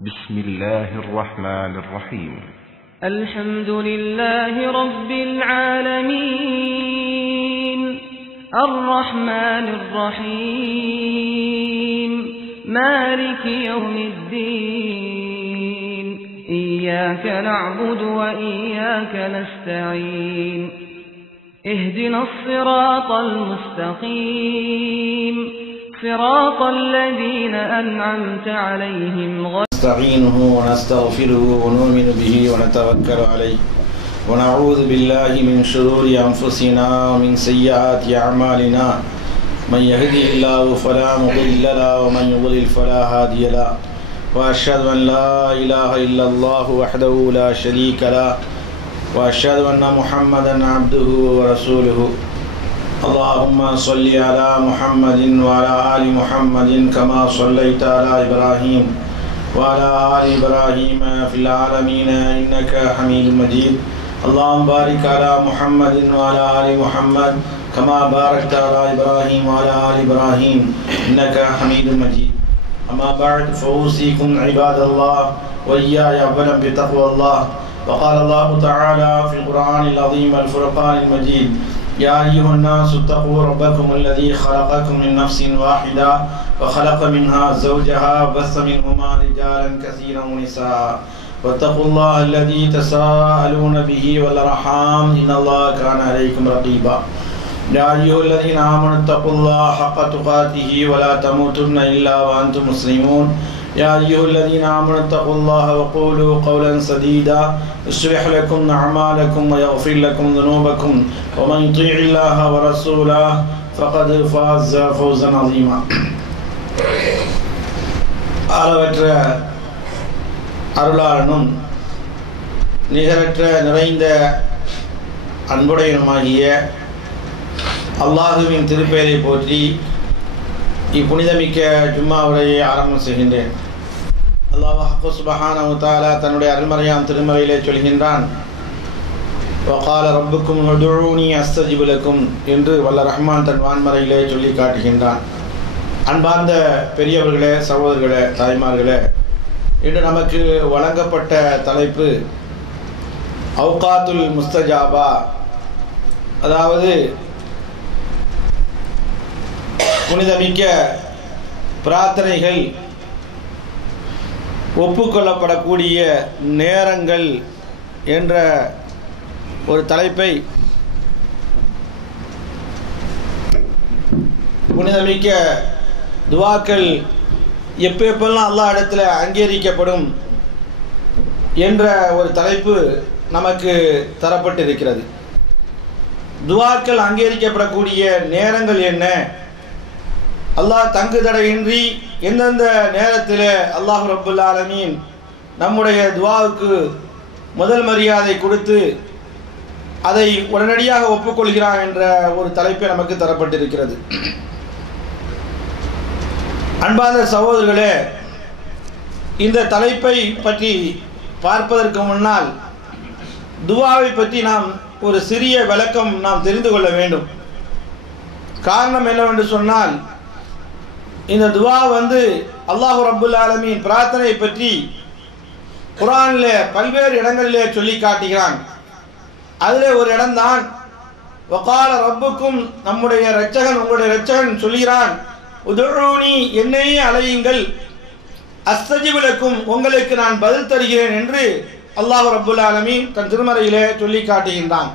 بسم الله الرحمن الرحيم الحمد لله رب العالمين الرحمن الرحيم مالك يوم الدين إياك نعبد وإياك نستعين اهدنا الصراط المستقيم صراط الذين أنعمت عليهم نستعينه ونستغفره ونؤمن به ونتوكل عليه ونعوذ بالله من شرور أنفسنا ومن سيئات أعمالنا من يهدي الله فلا مضل له ومن يضلل فلا هادي له وأشهد أن لا إله إلا الله وحده لا شريك له وأشهد أن محمدا عبده ورسوله اللهم صل على محمد وعلى آل محمد كما صليت على إبراهيم وعلى آل إبراهيم في العالمين إنك حميد مجيد اللهم بارك على محمد وعلى آل محمد كما باركت على إبراهيم وعلى آل إبراهيم إنك حميد مجيد أما بعد فأوصيكم عباد الله وإياي أولا بتقوى الله وقال الله تعالى في القرآن العظيم الفرقان المجيد يا أيها الناس اتقوا ربكم الذي خلقكم من نفس واحدة وخلق منها زوجها وبث منهما رجالا كثيرا ونساء واتقوا الله الذي تساءلون به والأرحام إن الله كان عليكم رقيبا يا أيها الذين آمنوا اتقوا الله حق تقاته ولا تموتن إلا وأنتم مسلمون يا أيها الذين آمنوا اتقوا الله وقولوا قولا سديدا يصلح لكم أعمالكم ويغفر لكم ذنوبكم ومن يطيع الله ورسوله فقد فاز فوزا عظيما அளவற்ற அருளாளனும் நிகரற்ற நிறைந்த அன்புடையனுமாகிய அல்லாஹுவின் திருப்பெயரை போற்றி இப்புனிதமிக்க ஜும்மா உரையை ஆரம்பம் செய்கின்றேன். அல்லாஹ் சுப்ஹானஹு வ தஆலா தன்னுடைய அருள்மறையாம் திருமறையிலே சொல்கின்றான், வகால ரப்புக்கும் உதுஊனி அஸ்தஜிபு லக்கும் என்று வல்ல ரஹ்மான் தன் வான்மறையிலே சொல்லி காட்டுகின்றான். அன்பார்ந்த பெரியவர்களே, சகோதரர்களே, தாய்மார்களே, இன்று நமக்கு வழங்கப்பட்ட தலைப்பு அவுகாத்துல் முஸ்தஜாபா, அதாவது புனிதமிக்க பிரார்த்தனைகள் ஒப்புக்கொள்ளப்படக்கூடிய நேரங்கள் என்ற ஒரு தலைப்பை புனிதமிக்க துவாக்கள் எப்பெல்லாம் அல்லாஹ் இடத்துல அங்கீகரிக்கப்படும் என்ற ஒரு தலைப்பு நமக்கு தரப்பட்டிருக்கிறது. துவாக்கள் அங்கீகரிக்கப்படக்கூடிய நேரங்கள் என்ன, அல்லாஹ் தங்கு தடையின்றி எந்தெந்த நேரத்தில் அல்லாஹ் ரப்புல் ஆலமீன் நம்முடைய துவாவுக்கு முதல் மரியாதை கொடுத்து அதை உடனடியாக ஒப்புக்கொள்கிறான் என்ற ஒரு தலைப்பை நமக்கு தரப்பட்டிருக்கிறது. அன்பார்ந்த சகோதரர்களே, இந்த தலைப்பை பற்றி பார்ப்பதற்கு முன்னால் துவாவை பற்றி நாம் ஒரு சிறிய விளக்கம் நாம் தெரிந்து கொள்ள வேண்டும். காரணம் என்னவென்று சொன்னால், இந்த துவா அல்லாஹ் ரப்புல் ஆலமீன் பிரார்த்தனை பற்றி குர்ஆனிலே பல்வேறு இடங்களிலே சொல்லி காட்டுகிறான். அதிலே ஒரு இடம்தான் வகால ரப்புக்கும், நம்முடைய இரட்சகன் உங்களுடைய இரட்சகன் சொல்கிறான், உதுஊனி என்னையே அழையுங்கள், அஸ்தஜிபு லக்கும் உங்களுக்கு நான் பதில் தருகிறேன் என்று அல்லாஹ் ரப்புல் ஆலமீன் தன் திருமறையிலே சொல்லி காட்டுகின்றான்.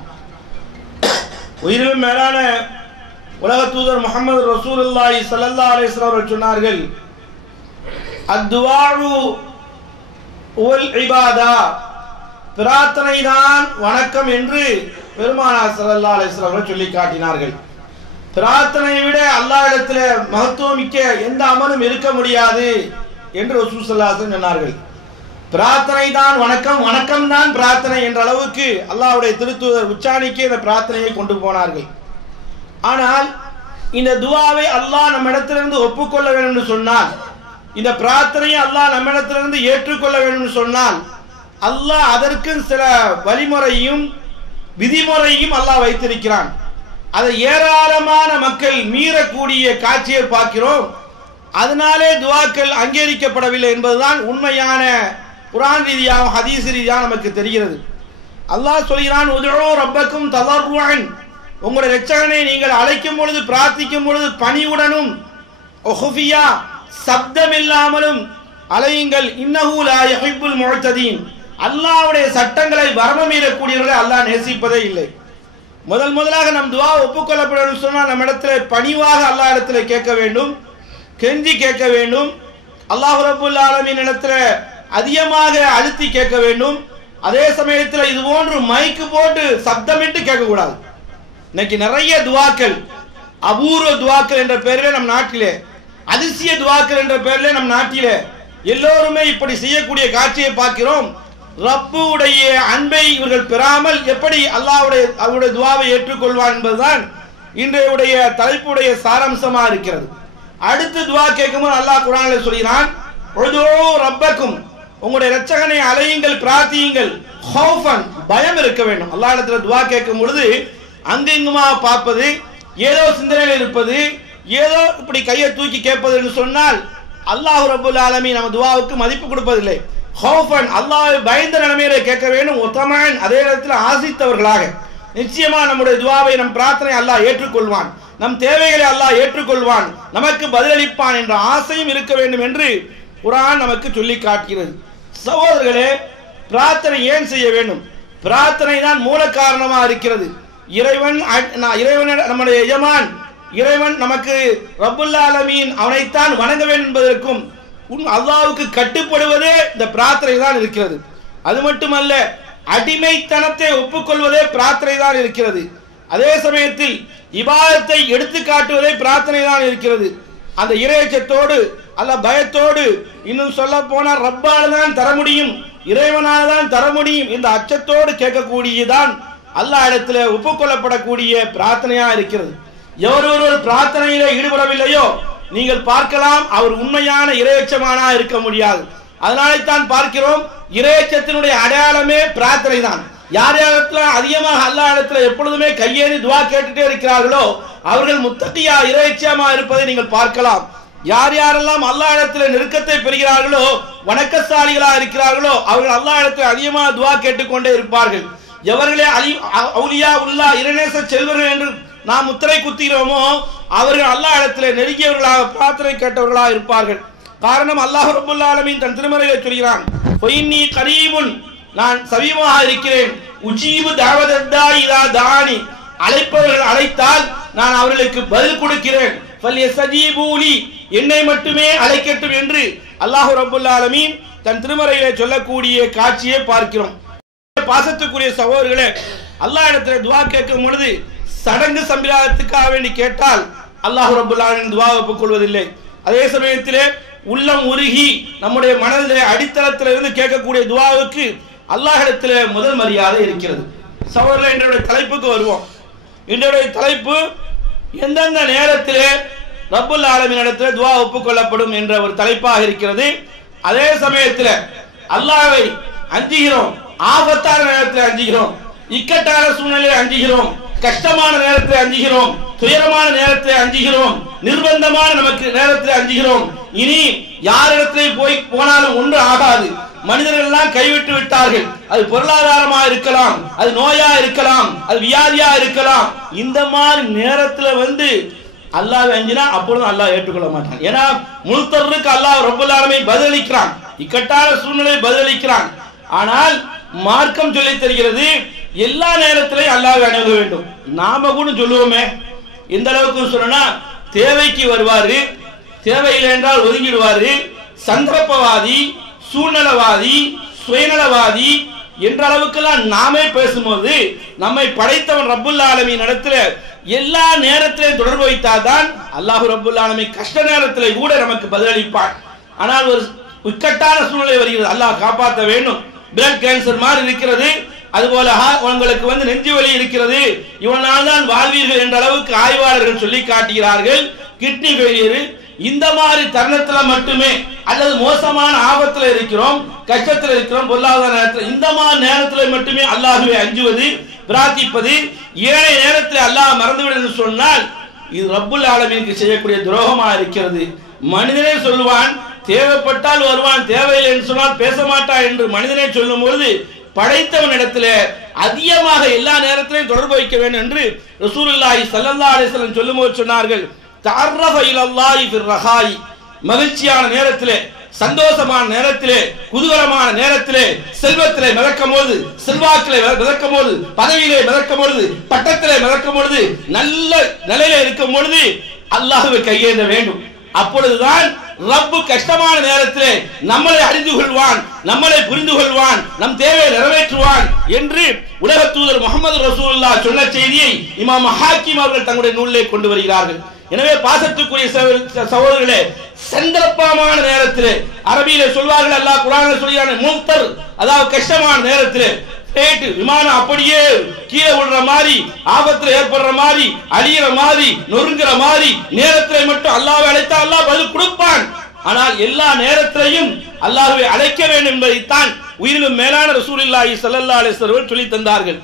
உயிரிலும் மேலான உலக தூதர் முஹம்மது ரசூலுல்லாஹி ஸல்லல்லாஹு அலைஹி வஸல்லம் அவர்கள் சொன்னார்கள், அத்துவாஉ வல் இபாதா, பிரார்த்தனை தான் வணக்கம் என்று பெருமானார் ஸல்லல்லாஹு அலைஹி வஸல்லம் அவர்கள் சொல்லி காட்டினார்கள். பிரார்த்தனையை விட அல்லாஹ்விடத்தில் மகத்துவம் மிக்க எந்த அமலும் இருக்க முடியாது என்று ரசூல் ஸல்லல்லாஹு அலைஹி வஸல்லம் சொன்னார்கள். பிரார்த்தனை தான் வணக்கம், வணக்கம் தான் பிரார்த்தனை என்ற அளவுக்கு அல்லாஹ்வுடைய திருத்தூதர் உச்சாணிக்கே இந்த பிரார்த்தனையை கொண்டு போனார்கள். ஆனால் இந்த துவாவை அல்லாஹ் நம்மிடத்திலிருந்து ஒப்புக்கொள்ள வேண்டும் என்று சொன்னால், இந்த பிரார்த்தனையை அல்லாஹ் நம்மிடத்திலிருந்து ஏற்றுக்கொள்ள வேண்டும் என்று சொன்னால், அல்லாஹ் அதற்கு சில வழிமுறையும் விதிமுறையும் அல்லாஹ் வைத்திருக்கிறான். அதை ஏராளமான மக்கள் மீறக்கூடிய காட்சியை பார்க்கிறோம். அதனாலே துஆக்கள் அங்கீகரிக்கப்படவில்லை என்பதுதான் உண்மையான குர்ஆன் ரீதியாக ஹதீஸ் ரீதியாக நமக்கு தெரிகிறது. அல்லாஹ் சொல்கிறான், உதுஉ ரப்பக்கும் ததர்ருஅன், உங்களுடைய இரட்சகனை நீங்கள் அழைக்கும் பொழுது பிரார்த்திக்கும் பொழுது பணிவுடனும் ஒஹுஃபியா சப்தமில்லாமலும் அலையுங்கள், இன்னஹு லா யுஹிப்புல் முஅ்ததீன், அல்லாஹ்வுடைய சட்டங்களை வரம்பீறக்கூடியவர்களை அல்லாஹ் நேசிப்பதே இல்லை. முதலாக நம் துஆ ஒப்புக்கொள்ளப்படும் சொன்னால் நம்ம இடத்துல பணிவாக அல்லாஹ் இடத்துல கேட்க வேண்டும், கெஞ்சி கேட்க வேண்டும். அல்லாஹ் ரப்பல் ஆலமீன் இடத்துல அதிகமாக அழுத்தி கேட்க வேண்டும். அதே சமயத்தில் இது போன்று மைக்கு போட்டு சப்தமிட்டு கேட்கக்கூடாது. இன்னைக்கு நிறைய துவாக்கள், அபூர்வ துவாக்கள் என்ற பெயரிலே நம் நாட்டிலே, அதிசய துவாக்கள் என்ற பெயரிலே நம் நாட்டிலே எல்லோருமே இப்படி செய்யக்கூடிய காட்சியை பார்க்கிறோம். ரப்புடைய அன்பை இவர்கள் பெறாமல் எப்படி அவருடைய துவாவை ஏற்றுக்கொள்வார் என்பதுதான் இன்றைய தலைப்புடைய சாராம்சமாக இருக்கிறது. அடுத்து துவா கேட்கும்போது அல்லாஹ் குர்ஆனில் சொல்கிறான், உதுஉ ரப்பக்கும், உங்களுடைய இரட்சகனை அலையுங்கள் பிரார்த்தியுங்கள், ஹௌஃபன், பயம் இருக்க வேண்டும். அல்லாஹ் இடத்துல துவா கேட்கும் பொழுது அங்கெங்குமா பார்ப்பது, ஏதோ சிந்தனையில் இருப்பது, ஏதோ இப்படி கையை தூக்கி கேட்பது என்று சொன்னால் அல்லாஹ் ரப்பல் ஆலமீன் நம்ம துவாவுக்கு மதிப்பு கொடுப்பதில்லை. ஹௌஃபன், அல்லாஹ்வை பயந்த நிலைமையிலே கேட்க வேண்டும். உத்தமன், அதே நேரத்தில் ஆசித்தவர்களாக. நிச்சயமா நம்முடைய துவாவை, நம் பிரார்த்தனை அல்லாஹ் ஏற்றுக்கொள்வான், நம் தேவைகளை அல்லாஹ் ஏற்றுக்கொள்வான், நமக்கு பதிலளிப்பான் என்ற ஆசையும் இருக்க வேண்டும் என்று குர்ஆன் நமக்கு சொல்லி காட்டுகிறது. சகோதரர்களே, பிரார்த்தனை ஏன் செய்ய வேண்டும்? பிரார்த்தனை தான் மூல காரணமாக இருக்கிறது. இறைவன் நம்முடைய எஜமான், இறைவன் நமக்கு ரப்புல் ஆலமீன், அவனைத்தான் வணங்க வேண்டும் என்பதற்கும் அல்லாஹ்வுக்கு கட்டுப்படுவதே இந்த பிரார்த்தனை தான் இருக்கிறது. அது மட்டுமல்ல, அடிமைத்தனத்தை ஒப்புக்கொள்வதே பிரார்த்தனை தான் இருக்கிறது. அதே சமயத்தில் இபாதத்தை எடுத்து காட்டுவதே பிரார்த்தனை தான் இருக்கிறது. அந்த இறையச்சத்தோடு அல்ல பயத்தோடு, இன்னும் சொல்ல போனால் ரப்பால் தான் தர முடியும், இறைவனால் தான் தர முடியும், இந்த அச்சத்தோடு கேட்கக்கூடியதான் அல்லாஹ் இடத்துல ஒப்புக்கொள்ளப்படக்கூடிய பிரார்த்தனையா இருக்கிறது. எவர் ஒருவர் பிரார்த்தனையில ஈடுபடவில்லையோ நீங்கள் பார்க்கலாம், அவர் உண்மையான இறையச்சமானா இருக்க முடியாது. அதனாலே தான் பார்க்கிறோம், இறையச்சத்தினுடைய அடையாளமே பிரார்த்தனை தான். யார் யாரிடத்துல அதிகமாக அல்லாஹ் இடத்துல எப்பொழுதுமே கையேறி துவா கேட்டுட்டே இருக்கிறார்களோ அவர்கள் முத்தகியா இறையச்சமா இருப்பதை நீங்கள் பார்க்கலாம். யார் யாரெல்லாம் அல்லாஹ் இடத்துல நெருக்கத்தை பெறுகிறார்களோ, வணக்கசாலிகளா இருக்கிறார்களோ, அவர்கள் அல்லாஹ் இடத்துல அதிகமாக துவா கேட்டுக்கொண்டே இருப்பார்கள். எவர்களே அவுலியா உல்லா இறைநேச செல்வர்கள் என்று நாம் முத்திரை குத்துகிறோமோ அவர்கள் அல்லாஹ் இடத்துல நெருங்கியவர்களாக பிரார்த்தனை கேட்டவர்களாக இருப்பார்கள். காரணம், அல்லாஹ் ரப்பல் ஆலமீன் தன் திருமறையிலே சொல்கிறான், ஃபைன்னி கரீபுன், நான் சமீபமாக இருக்கிறேன், உஜீபு தஅவத்தத்தாய் இதா தஆனி, அழைப்பவர்கள் அழைத்தால் நான் அவர்களுக்கு பதில் கொடுக்கிறேன், ஃபல்யஸ்தஜீபூலி, என்னை மட்டுமே அழைக்கட்டும் என்று அல்லாஹ் ரப்பல் ஆலமீன் தன் திருமறையிலே சொல்லக்கூடிய காட்சியை பார்க்கிறோம். பாசத்துக்குரிய சகோதரர்களே, அல்லாஹ் இடத்துல துவா கேட்கும் பொழுது சடங்கு சம்பிரதாயத்துக்காக வேண்டி கேட்டால் அல்லாஹ் ரப்பல் ஆலமீன் துவா ஒப்புக்கொள்வதில்லை. அதே சமயத்திலே உள்ளம் உருகி நம்முடைய மனதிலே அடித்தளத்தில் இருந்து கேட்கக்கூடிய துவாவுக்கு அல்லாஹ் இடத்துல முதல் மரியாதை இருக்கிறது. சகோதரர்களே, இன்றைய தலைப்புக்கு வருவோம். இன்றைய தலைப்பு எந்தெந்த நேரத்திலே ரப்பல் ஆலமீன் இடத்துல துவா ஒப்புக்கொள்ளப்படும் என்ற ஒரு தலைப்பாக இருக்கிறது. அதே சமயத்தில் அல்லாஹ்வை அஞ்சுகிறோம், ஆபத்தான நேரத்தில் அஞ்சுகிறோம், இக்கட்டான சூழ்நிலையில் அஞ்சுகிறோம், கஷ்டமான நேரத்தில் அஞ்சுகிறோம், துயரமான நேரத்தில் அஞ்சுகிறோம், நிர்பந்தமான நமக்கு நேரத்தில் அஞ்சுகிறோம். இனி யாரிடத்திலே போனாலும் ஒன்று ஆகாது, மனிதர்கள் எல்லாம் கைவிட்டு விட்டார்கள். அது பொருளாதாரமாக இருக்கலாம், அது நோயா இருக்கலாம், அது வியாதியா இருக்கலாம். இந்த மாதிரி நேரத்தில் வந்து அல்லாஹ் அஞ்சினா அப்பொழுதும் அல்லாஹ் ஏற்றுக்கொள்ள மாட்டான். ஏன்னா முல்தருக்கு அல்லாஹ் ரப்பல் ஆலமீன் பதிலளிக்கிறான், இக்கட்டான சூழ்நிலை பதிலளிக்கிறான். ஆனால் மார்க்கம் சொல்லி தருகிறது, எல்லா நேரத்திலையும் அல்லாஹ்வை அணுக வேண்டும். நாம கூட சொல்லுவோமே, எந்த அளவுக்கு சொன்னா, தேவைக்கு வருவாரு, தேவையில்லை என்றால் ஒதுங்கிடுவாரு, சந்தர்ப்பவாதி, சூழ்நிலவாதி, சுயநலவாதி என்ற அளவுக்கெல்லாம் நாமே பேசும்போது நம்மை படைத்தவன் ரப்புல் ஆலமீன் இடத்துல எல்லா நேரத்திலையும் தொடர்பு வைத்தால்தான் அல்லாஹ் ரப்புல் ஆலமீன் கஷ்ட நேரத்தில் கூட நமக்கு பதிலளிப்பான். ஆனால் ஒரு இக்கட்டான சூழ்நிலை வருகிறது, அல்லாஹ் காப்பாற்ற வேண்டும். பிளட் கேன்சர் மாதிரி இருக்கிறது, அதுபோல உங்களுக்கு வந்து நெஞ்சு வலி இருக்கிறது, இவனால் தான் வாழ்வீர்கள் என்ற அளவுக்கு ஆய்வாளர்கள் சொல்லி காட்டுகிறார்கள். கிட்னி ஃபெயிலியர், இந்த மாதிரி தருணத்தில் மட்டுமே, அல்லது மோசமான ஆபத்தில் இருக்கிறோம், கஷ்டத்தில் இருக்கிறோம், பொருளாதார நேரத்தில், இந்த மாதிரி நேரத்தில் மட்டுமே அல்லாஹ்வை அஞ்சுவது, பிரார்த்திப்பது. ஏழை நேரத்தில் அல்லாஹ் மறந்துவிடு என்று சொன்னால் இது ரப்புல் ஆலமீனுக்கு செய்யக்கூடிய துரோகமாக இருக்கிறது. மனிதனே சொல்லுவான், தேவைப்பட்டால் வருவான், தேவையில்லை என்று சொன்னால் பேச மாட்டான் என்று மனிதனே சொல்லும் பொழுது படைத்தவனிடத்தில் அதிகமாக எல்லா நேரத்திலையும் தொடர்பு வைக்க வேண்டும் என்று ரசூலுல்லாஹி ஸல்லல்லாஹு அலைஹி வஸல்லம் சொல்லும்போது சொன்னார்கள், தஅர்ரஃப இலல்லாஹி ஃபிர் ரஹாய், மகிழ்ச்சியான நேரத்திலே, சந்தோஷமான நேரத்திலே, குதூகலமான நேரத்திலே, செல்வத்திலே மிதக்கும் போது, செல்வாக்கிலே மிதக்கும் போது, பதவியிலே மிதக்கும் பொழுது, பட்டத்திலே மிதக்கும் பொழுது, நல்ல நிலையில இருக்கும் பொழுது அல்லாஹ்வை கையேந்த வேண்டும். அப்பொழுதுதான் ரப்பு கஷ்டமான நேரத்திலே நம்மளை அறிந்து கொள்வான், நம்மளை புரிந்து கொள்வான், நம் தேவையை நிறைவேற்றுவான் என்று உலக தூதர் முஹம்மது ரசூலுல்லாஹ் சொன்ன செய்தியை இமாம் ஹாக்கிம் அவர்கள் தங்களுடைய நூலிலே கொண்டு வருகிறார்கள். எனவே பாசத்துக்குரிய சகோதரர்களே, சந்தர்ப்பமான நேரத்திலே, அரபியிலே சொல்வார்கள், அல்லாஹ் குர்ஆனில் சொல்கிறான், முன்தர், அதாவது கஷ்டமான நேரத்திலே விமானம் அப்படியே கீழே விடுற மாதிரி, ஆபத்தில் ஏற்படுற மாதிரி, அழியிற மாதிரி, நொறுங்குற மாதிரி நேரத்திலே மட்டும் அல்லாஹ்வை அழைத்தா அல்லாஹ் பதில் கொடுப்பான். ஆனால் எல்லா நேரத்திலையும் அல்லாஹ்வை அழைக்க வேண்டும் என்பதைத்தான் உயிரிலும் மேலான ரசூலுல்லாஹி ஸல்லல்லாஹு அலைஹி வஸல்லம் சொல்லி தந்தார்கள்.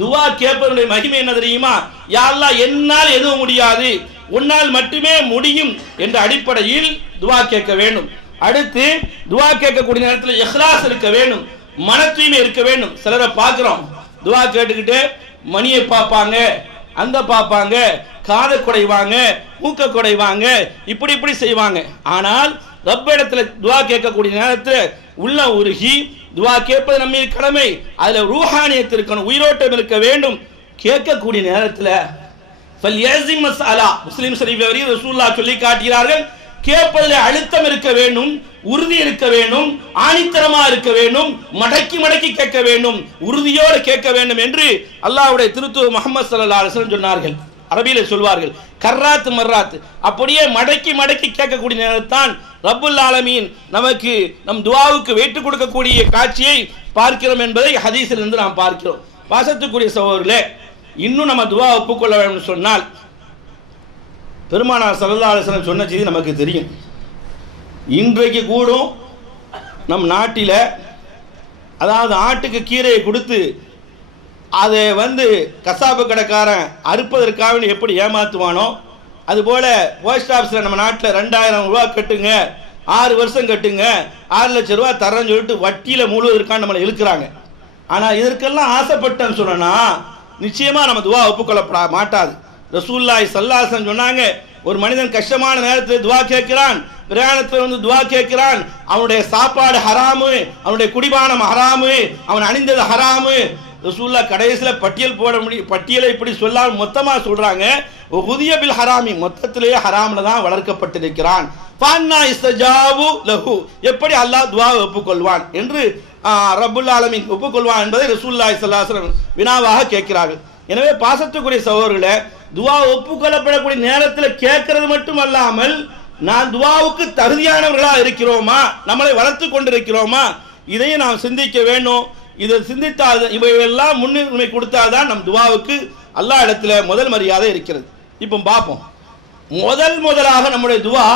துஆ கேட்பதனுடைய மகிமை என்ன தெரியுமா? யா அல்லாஹ், என்னால் எதுவும் முடியாது, உன்னால் மட்டுமே முடியும் என்ற அடிப்படையில் துஆ கேட்க வேண்டும். அடுத்து துஆ கேட்கக்கூடிய நேரத்தில் இஹ்லாஸ் இருக்க வேண்டும், மன தூய்மை இருக்க வேண்டும். சிலரை பார்க்கிறோம், துஆ கேட்டுக்கிட்டு மணியை பார்ப்பாங்க, அந்த பார்ப்பாங்க, காதை குடைவாங்க, மூக்க குடைவாங்க, இப்படி இப்படி செய்வாங்க. ஆனால் ரப்பிடத்துல துஆ கேட்கக்கூடிய நேரத்தில் உள்ள உருகி துஆ கேட்பது நம்ம கடமை. அதுல ரூஹானியத் இருக்கணும், உயிரோட்டம் இருக்க வேண்டும். கேட்கக்கூடிய நேரத்தில் ஃபல்யஸிம் மஸ்அலா, முஸ்லிம் ஷரீஃபில் ரசூலுல்லாஹ் சொல்லி காட்டுகிறார்கள், கேட்பதில் அழுத்தம் இருக்க வேண்டும், உறுதி இருக்க வேண்டும், ஆணித்தரமா இருக்க வேண்டும், மடக்கி மடக்கி கேட்க வேண்டும், உறுதியோடு கேட்க வேண்டும் என்று அல்லாஹ்வுடைய திருத்தூதர் முஹம்மது ஸல்லல்லாஹு அலைஹி வஸல்லம் சொன்னார்கள். அரபியிலே சொல்வார்கள் கர்ராத் மர்ராத், அப்படியே மடக்கி மடக்கி கேட்கக்கூடிய நேரத்தான் ரப்புல் ஆலமீன் நமக்கு நம் துஆவுக்கு வெயிட்டு கொடுக்கக்கூடிய காட்சியை பார்க்கிறோம் என்பதை ஹதீஸில் இருந்து நாம் பார்க்கிறோம். பாசத்துக்குரிய சகோதரர்களே, இன்னும் நம்ம துஆ ஒப்புக்கொள்ள வேண்டும் சொன்னால், பெருமானார் ஸல்லல்லாஹு அலைஹி வஸல்லம் சொன்ன செய்தி நமக்கு தெரியும். இன்றைக்கு கூடும் நம் நாட்டில், அதாவது ஆட்டுக்கு கீரையை கொடுத்து அதை கசாப்பு கடைக்காரன் அறுப்பதற்காக எப்படி ஏமாத்துவானோ, அதுபோல் போஸ்ட் ஆஃபீஸில் நம்ம நாட்டில் 2000 ரூபா கட்டுங்க, 6 வருஷம் கட்டுங்க, 6 லட்சம் ரூபா தரேன்னு சொல்லிட்டு வட்டியில் முழுவதற்கான நம்மளை இழுக்கிறாங்க. ஆனால் இதற்கெல்லாம் ஆசைப்பட்டேன்னு சொன்னா நிச்சயமாக நம்ம துஆ ஒப்புக்கொள்ளப்பட மாட்டாது. ரசூலுல்லாஹி ஸல்லல்லாஹு அலைஹி வஸல்லம் சொன்னாங்க, ஒரு மனிதன் கஷ்டமான நேரத்தில் துஆ கேட்கிறான், பிரயாணத்தில் துஆ கேட்கிறான், அவனுடைய சாப்பாடு ஹராமு, அவனுடைய குடிபானம் ஹராமு, அவன் அணிந்தது ஹராமு. ரசூலுல்லாஹ் கடைசியில் பட்டியல் போட முடியும், பட்டியலை இப்படி சொல்லாம மொத்தமாக சொல்றாங்க, உஹுதிய பில் ஹராமி, மொத்தத்திலேயே ஹராம்ல தான் வளர்க்கப்பட்டிருக்கிறான். ஃபன்னா இஸ்தஜாபு லஹு, எப்படி அல்லாஹ் துஆவை ஒப்புக்கொள்வான் என்று ரப்புல் ஆலமீன் ஒப்புக்கொள்வான் என்பதை ரசூலுல்லாஹி ஸல்லல்லாஹு அலைஹி வஸல்லம் வினாவாக கேட்கிறார்கள். எனவே பாசத்துக்குரிய சகோதரர்களே, துஆ ஒப்புக்கொள்ளப்படக்கூடிய நேரத்தில் கேட்கறது மட்டும் அல்லாமல் நான் துஆவுக்கு தகுதியானவர்களா இருக்கிறோமா, நம்மளை வளர்த்து கொண்டிருக்கிறோமா, இதையும் நாம் சிந்திக்க வேண்டும். இதை சிந்தித்தால், இவையெல்லாம் முன்னுரிமை கொடுத்தால்தான் நம் துஆவுக்கு அல்லாஹ் இடத்துல முதல் மரியாதை இருக்கிறது. இப்போ பார்ப்போம், முதலாக நம்முடைய துஆ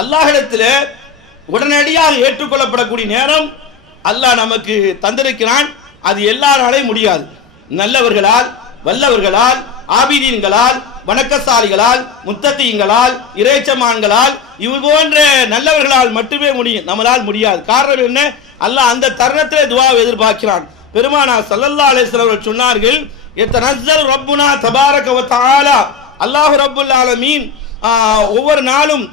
அல்லாஹ் இடத்துல உடனடியாக ஏற்றுக்கொள்ளப்படக்கூடிய நேரம் அல்லாஹ் நமக்கு தந்திருக்கிறான். அது எல்லாராலையும் முடியாது. நல்லவர்களால், வல்லவர்களால், ஆபிதீன்களால், வணக்கசாலிகளால், முத்தகீன்களால், இறைச்சமான்களால், இவு போன்ற நல்லவர்களால் மட்டுமே முடியும், நம்மளால் முடியாது. காரணம் என்ன? அல்லாஹ் அந்த தருணத்திலே துஆவை எதிர்பார்க்கிறான். பெருமானார் ஸல்லல்லாஹு அலைஹி வஸல்லம் சொன்னார்கள், யதனஸ்ஸல் ரப்புனா தபாரக வ தஆலா, அல்லாஹ் ரப்புல் ஆலமீன் ஒவ்வொரு நாளும்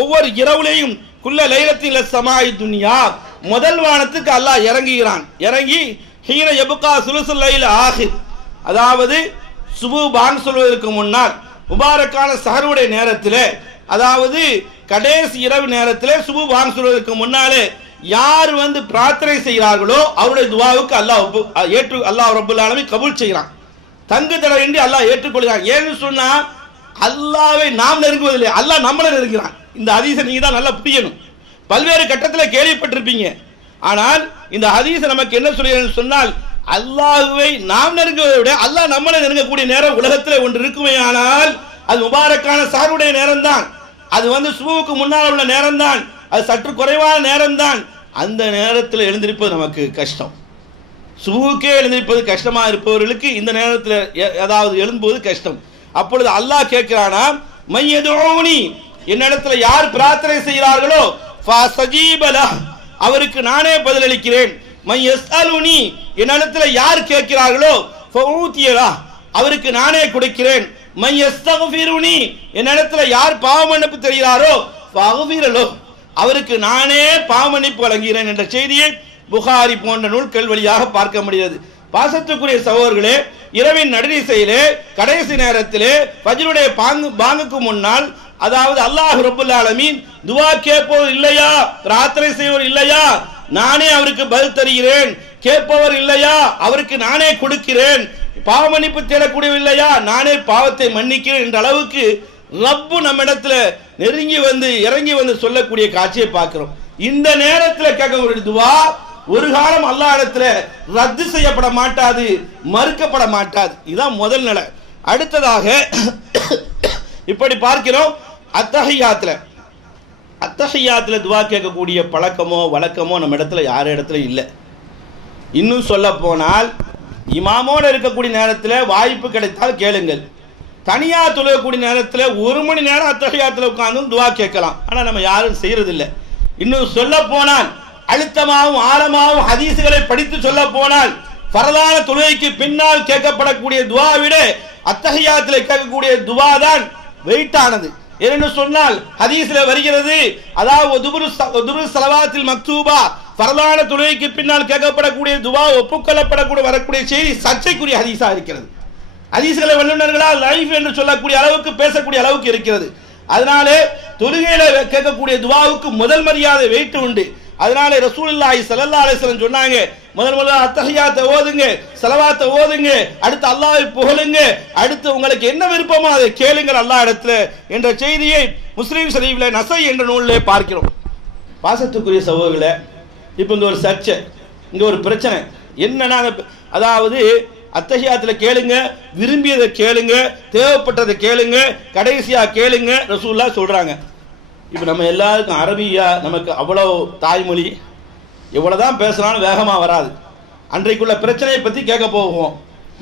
ஒவ்வொரு இரவுலையும் குல்ல லைலத்தின் ஸமாஇ துன்யா, முதல் வானத்துக்கு அல்லாஹ் இறங்குகிறான். இறங்கி ஹீன யப்கா சுலுசுல் லைல் ஆகிர், அதாவது சுபு பான் சொல்வதற்கு முன்னால் முபாரக்கான சஹருடைய நேரத்தில், அதாவது கடைசி இரவு நேரத்தில் சுபு பான் சொல்வதற்கு முன்னாலே யார் பிரார்த்தனை செய்கிறார்களோ அவருடைய துஆவுக்கு அல்லாஹ் ரப்புல் ஆலமீன் கபூல் செய்கிறான். தங்கு தடையின்றி அல்லாஹ் ஏற்றுக்கொள்கிறான். ஏன்னு சொன்னா அல்லாஹ்வை நாம் நெருங்குவதில்லை, அல்லாஹ் நம்மளை நெருங்குகிறான். இந்த ஹதீஸை நீங்க தான் நல்லா புரியணும். பல்வேறு கட்டத்தில் கேள்விப்பட்டிருப்பீங்க. ஆனால் இந்த ஹதீஸ் நமக்கு என்ன சொல்லுகிறது சொன்னால், அல்லாஹ்வை நாம் நெருங்குவதை விட அல்லாஹ் நம்மளை நெருங்கக்கூடிய நேரம் உலகத்தில் ஒன்று இருக்குமே, ஆனால் அது முபாரக்கான சஹருடைய நேரம் தான். அது சுபுவுக்கு முன்னால் உள்ள நேரம் தான். அது சற்று குறைவான நேரம் தான். அந்த நேரத்தில் எழுந்திருப்பது நமக்கு கஷ்டம். சுபுவுக்கே எழுந்திருப்பது கஷ்டமா இருப்பவர்களுக்கு இந்த நேரத்தில் ஏதாவது எழும்புவது கஷ்டம். அப்பொழுது அல்லாஹ் கேட்கிறானா, மையதுஊனி என்னிடத்துல யார் பிரார்த்தனை செய்கிறார்களோ ஃபஸ்தஜீப லஹ், அவருக்கு நானே பதிலளிக்கிறேன். மன் யஸ்அலுனி, என்னிடத்துல யார் கேட்கிறார்களோ ஃபஊதிய லஹ், அவருக்கு நானே கொடுக்கிறேன். மன் யஸ்தக்ஃபிருனி, என்னிடத்துல யார் பாவ மன்னிப்பு தெரிகிறாரோ ஃபஅக்ஃபிர லஹ், அவருக்கு நானே பாவ மன்னிப்பு வழங்குகிறேன் என்ற செய்தியை புகாரி போன்ற நூல்கள் வழியாக பார்க்க முடியாது. பாசத்துக்குரிய சகோதரர்களே, இரவின் நடுநிசையிலே கடைசி நேரத்திலே ஃபஜ்ருடைய பாங்குக்கு முன்னால், அதாவது அல்லாஹ் ரப்பல் ஆலமீன் துஆ கேட்பவர் இல்லையா, பிரார்த்தனை செய்வர் இல்லையா, நானே அவருக்கு பதில் தருகிறேன். கேட்பவர் இல்லையா, அவருக்கு நானே கொடுக்கிறேன். பாவ மன்னிப்பு தேடக்கூடியவர் இல்லையா, நானே பாவத்தை மன்னிக்கிறேன் என்ற அளவுக்கு ரப்பு நம்மிடத்துல நெருங்கி வந்து இறங்கி வந்து சொல்லக்கூடிய காட்சியை பார்க்கிறோம். இந்த நேரத்தில் கேட்கக்கூடிய துஆ ஒரு காலம் அல்லாஹ் இடத்துல ரத்து செய்யப்பட மாட்டாது, மறுக்கப்பட மாட்டாது. இதுதான் முதல் நிலை. அடுத்ததாக இப்படி பார்க்கிறோம் அத்தஹியாத்துல துஆ கேட்கக்கூடிய பழக்கமோ வழக்கமோ நம்ம இடத்துல யார் இடத்துல இல்லை. இன்னும் சொல்ல போனால் இமாமோடு இருக்கக்கூடிய நேரத்தில் வாய்ப்பு கிடைத்தால் கேளுங்கள். தனியா தொழக்கூடிய நேரத்தில் 1 மணி நேரம் அத்தஹியாத்துல உட்கார்ந்து துஆ கேட்கலாம். ஆனால் நம்ம யாரும் செய்யறதில்லை. இன்னும் சொல்ல போனால் அழுத்தமாகவும் ஆழமாகவும் ஹதீசுகளை படித்து சொல்ல போனால் ஃபரதான தொழுகைக்கு பின்னால் கேட்கப்படக்கூடிய துஆ விட அத்தஹியாத்திலே கேட்கக்கூடிய துஆ தான் வெயிட்டானது. என்று சொன்னால் ஹதீஸ்ல வருகிறது, அதாவது துபுரு ஸலவாத்தில் மக்தூபா, ஃபரதான தொழுகைக்கு பின்னால் கேட்கப்படக்கூடிய துஆ ஒப்புக்கொள்ளப்படக்கூடிய வரக்கூடிய செய்தி சர்ச்சைக்குரிய ஹதீஸா இருக்கிறது. ஹதீஸ்களை வல்லுநர்களால் லைஃப் என்று சொல்லக்கூடிய அளவுக்கு பேசக்கூடிய அளவுக்கு இருக்கிறது. அதனாலே தொழுகையில கேட்கக்கூடிய துஆவுக்கு முதல் மரியாதை வெயிட் உண்டு. அதனால ரசூலுல்லாஹி ஸல்லல்லாஹு அலைஹி வஸல்லம் சொன்னாங்க, முதல்ல அத்தஹியாத்தை ஓதுங்க, ஸலவாத்தை ஓதுங்க, அடுத்து அல்லாஹ்வை புகழுங்க, அடுத்து உங்களுக்கு என்ன விருப்பமோ அதை கேளுங்கள் அல்லாஹ் இடத்துல என்ற செய்தியை முஸ்லிம் ஷரீஃப்ல நஸை என்ற நூலிலே பார்க்கிறோம். பாசத்துக்குரிய சகோதரர்களே, இப்போ இந்த ஒரு சர்ச்சை, இங்க ஒரு பிரச்சனை என்னன்னா, அதாவது அத்தஹியாத்துல கேளுங்க, விரும்பியதை கேளுங்க, தேவைப்பட்டதை கேளுங்க, கடைசியா கேளுங்க ரசூலுல்லாஹ் சொல்றாங்க. இப்போ நம்ம எல்லாருக்கும் அரபியா நமக்கு அவ்வளோ தாய்மொழி, எவ்வளோதான் பேசுனாலும் வேகமாக வராது. அன்றைக்குள்ள பிரச்சனையை பற்றி கேட்க போவோம்.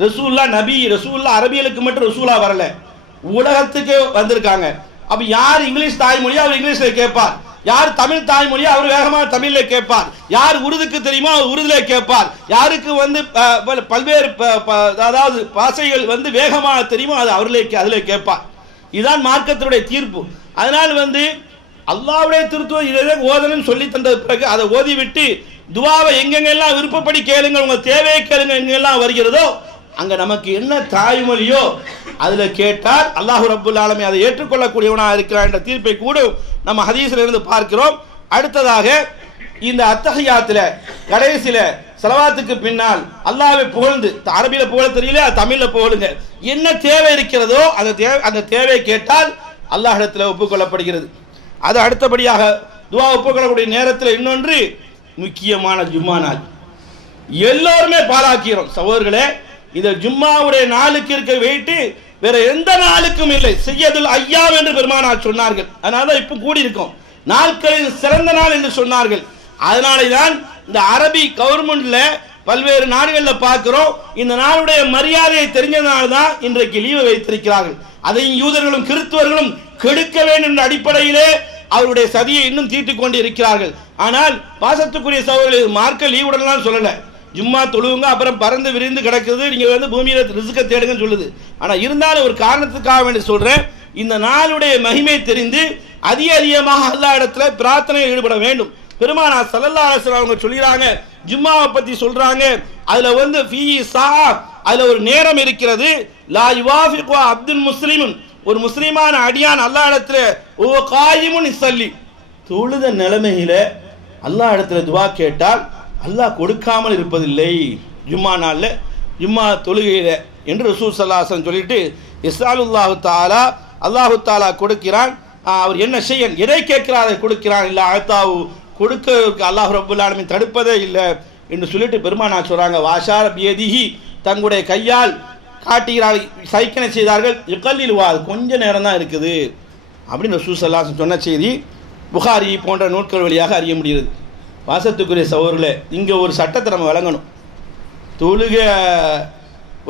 ரசூலுல்லாஹ் நபி, ரசூலுல்லாஹ் அரபியலுக்கு மட்டும் ரசூலா வரல, உலகத்துக்கு வந்திருக்காங்க. அப்போ யார் இங்கிலீஷ் தாய்மொழியோ அவர் இங்கிலீஷில் கேட்பார், யார் தமிழ் தாய்மொழியோ அவர் வேகமாக தமிழில் கேட்பார், யார் உருதுக்கு தெரியுமோ அவர் உருதுல கேட்பார், யாருக்கு வந்து பல்வேறு அதாவது பாஷைகள் வந்து வேகமாக தெரியுமோ அது அதில் கேட்பார். இதுதான் மார்க்கத்தினுடைய தீர்ப்பு. அதனால் வந்து அல்லாஹ்வுடைய திருத்துவம் இதை ஓதணும்னு சொல்லி தந்த பிறகு அதை ஓதிவிட்டு துஆவை எங்கெங்கெல்லாம் விருப்பப்படி கேளுங்க, உங்க தேவையை கேளுங்க எங்கெல்லாம் வருகிறதோ அங்க நமக்கு என்ன தாய்மொழியோ அதுல கேட்டால் அல்லாஹ் ரப்புல் ஆலமீன் அதை ஏற்றுக்கொள்ளக்கூடியவனா இருக்கிறான் என்ற தீர்ப்பை கூட நம்ம ஹதீஸ்ல இருந்து பார்க்கிறோம். அடுத்ததாக இந்த அத்தஹியாத்துல கடைசியில ஸலவாத்துக்கு பின்னால் அல்லாஹ்வை புகழ்ந்து, அரபியில புகழ தெரியல தமிழ்ல புகழுங்க, என்ன தேவை இருக்கிறதோ அந்த தேவையை கேட்டால் அல்லாஹ் இடத்துல ஒப்புக்கொள்ளப்படுகிறது. அது அடுத்தபடியாக துஆ ஒப்புக்கொள்ளக்கூடிய நேரத்தில் இன்னொன்று முக்கியமான ஜும்மா நாள். எல்லோருமே பாராக்கிறோம் சகோதரர்களே, இந்த ஜும்மாவுடைய நாளுக்கு இருக்க வெயிட்டு வேற எந்த நாளுக்கும் இல்லை. சையதுல் ஐயாம் என்று பெருமானார் சொன்னார்கள். அதனால தான் இப்போ கூடி இருக்கும், நாட்களில் சிறந்த நாள் என்று சொன்னார்கள். அதனால தான் இந்த அரபி கவர்மெண்ட்ல பல்வேறு நாடுகளில் பார்க்கிறோம், இந்த நாளுடைய மரியாதையை தெரிஞ்சதுனால தான் இன்றைக்கு லீவு வைத்திருக்கிறார்கள். அதையும் யூதர்களும் கிறிஸ்துவர்களும் கெடுக்க வேண்டும் என்ற அடிப்படையிலே அவருடைய சதியை இன்னும் தீர்த்துக் கொண்டு இருக்கிறார்கள். ஆனால் பாசத்துக்குரிய சகோதரர்கள் மார்க்க லீவ் உடலாம் சொல்லல, ஜும்மா தொழுவுங்க, அப்புறம் பறந்து விரிந்து கிடக்குது, நீங்க வந்து பூமியில ரிஸ்க தேடுங்கன்னு சொல்லுது. ஆனா இருந்தாலும் ஒரு காரணத்துக்காக வேண்டி சொல்றேன், இந்த நாளுடைய மகிமை தெரிந்து அதிகமாக அல்லாஹ் இடத்துல பிரார்த்தனையில் ஈடுபட வேண்டும். பெருமானார் ஸல்லல்லாஹு அலைஹி வஸல்லம் அவங்க சொல்றாங்க, ஜும்மாவை பத்தி சொல்றாங்க, அதுல வந்து ஃபீ ஸா, அதுல ஒரு நேரம் இருக்கிறது, லா யுவாஃபிகு அப்துல் முஸ்லிமுன், ஒரு முஸ்லிமான அடியான் அல்லாஹ் இடத்துல ஓ காயிமுன் யுஸல்லி, தொழுத நிலைமையில அல்லாஹ் இடத்துல துஆ கேட்டால் அல்லாஹ் கொடுக்காமல் இருப்பதில்லை ஜும்மா நாள்ல, ஜும்மா தொழுகையில என்று ரசூல் ஸல்லல்லாஹு அலைஹி வஸல்லம் சொல்லிட்டு இஸ்ஸாலுல்லாஹு தஆலா, அல்லாஹு தஆலா கொடுக்கிறான், அவர் என்ன செய்ய எதை கேட்கிறார் அதை கொடுக்கிறான், இல்ல அத்தாவு கொடுக்க அல்லாஹ் ரப்புல் ஆலமீன் தடுப்பதே இல்லை என்று சொல்லிட்டு பெருமானார் சொல்றாங்க, வாஷார பியதிஹி, தங்களுடைய கையால் காட்டுகிறார்கள், சைக்கினை செய்தார்கள், இகல்லில் வாது, கொஞ்ச நேரம் தான் இருக்குது அப்படின்னு ரசூல் ஸல்லல்லாஹு அலைஹி வஸல்லம் சொன்ன செய்தி புகாரி போன்ற நூல்கள் வழியாக அறிய முடிகிறது. வாசத்துக்குரிய சகோதரர்களே, இங்கே ஒரு சட்டத்தை நம்ம வழங்கணும். தொழுகை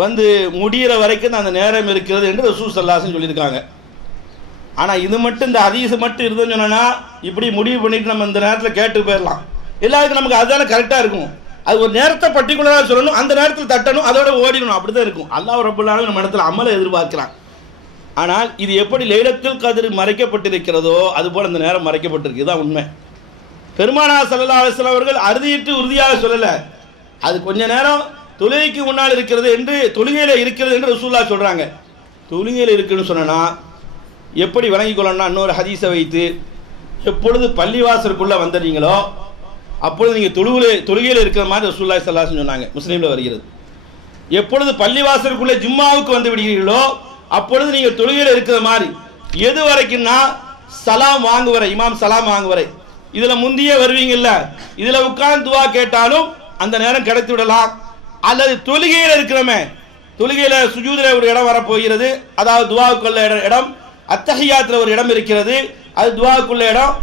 வந்து முடிகிற வரைக்கும் அந்த நேரம் இருக்கிறது என்று ரசூல் ஸல்லல்லாஹு அலைஹி வஸல்லம் சொல்லியிருக்காங்க. ஆனால் இது மட்டும் இந்த ஹதீஸ் மட்டும் இருந்துன்னு சொன்னா இப்படி முடிவு பண்ணிட்டு நம்ம இந்த நேரத்தில் கேட்டு போயிடலாம். எல்லாருக்கும் நமக்கு அதுதானே கரெக்டாக இருக்கும். அது ஒரு நேரத்தை பர்டிகுலராக சொல்லணும், அந்த நேரத்தில் தட்டணும், அதோட ஓடிடணும், அப்படி தான் இருக்கும். அல்லாஹ் ரப்பல் ஆலமீன் நம்ம இடத்துல அமலை எதிர்பார்க்கிறான். ஆனால் இது எப்படி லைலத்துல் கத்ர் மறைக்கப்பட்டிருக்கிறதோ அதுபோல் அந்த நேரம் மறைக்கப்பட்டிருக்கு. இதுதான் உண்மை. பெருமானார் ஸல்லல்லாஹு அலைஹி வஸல்லம் அவர்கள் அறுதியிட்டு உறுதியாக சொல்லலை, அது கொஞ்ச நேரம் தொழுகைக்கு முன்னால் இருக்கிறது என்று, தொழுகையில் இருக்கிறது என்று ரசூலுல்லாஹ் சொல்கிறாங்க. தொழுகையில் இருக்குன்னு சொன்னா எப்படி விளங்கிக் கொள்ளணும்னா, இன்னொரு ஹதீஸை வைத்து எப்பொழுது பள்ளிவாசலுக்குள்ளே வந்துடுறீங்களோ அப்பொழுது நீங்கள் தொழுகையில் இருக்கிற மாதிரி ரசூலுல்லாஹி ஸல்லல்லாஹு அலைஹி வஸல்லம் சொன்னாங்க. முஸ்லீமில் வருகிறது. எப்பொழுது பள்ளிவாசலுக்குள்ளே ஜும்மாவுக்கு வந்து விடுகிறீர்களோ அப்பொழுது நீங்கள் தொழுகையில் இருக்கிற மாதிரி. எது வரைக்கும்னா சலாம் வாங்கு வரை, இமாம் சலாம் வாங்கு வரை. இதில் முந்தியே வருவீங்கல்ல, இதில் உட்கார்ந்து துவா கேட்டாலும் அந்த நேரம் கிடைத்து விடலாம். அல்லது தொழுகையில் இருக்கிறோமே, தொழுகையில் சுஜூதில் ஒரு இடம் வரப்போகிறது, அதாவது துவாவுக்குள்ள இடம், அத்தஹியாத்தில் ஒரு இடம் இருக்கிறது, அது துவாவுக்குள்ள இடம்.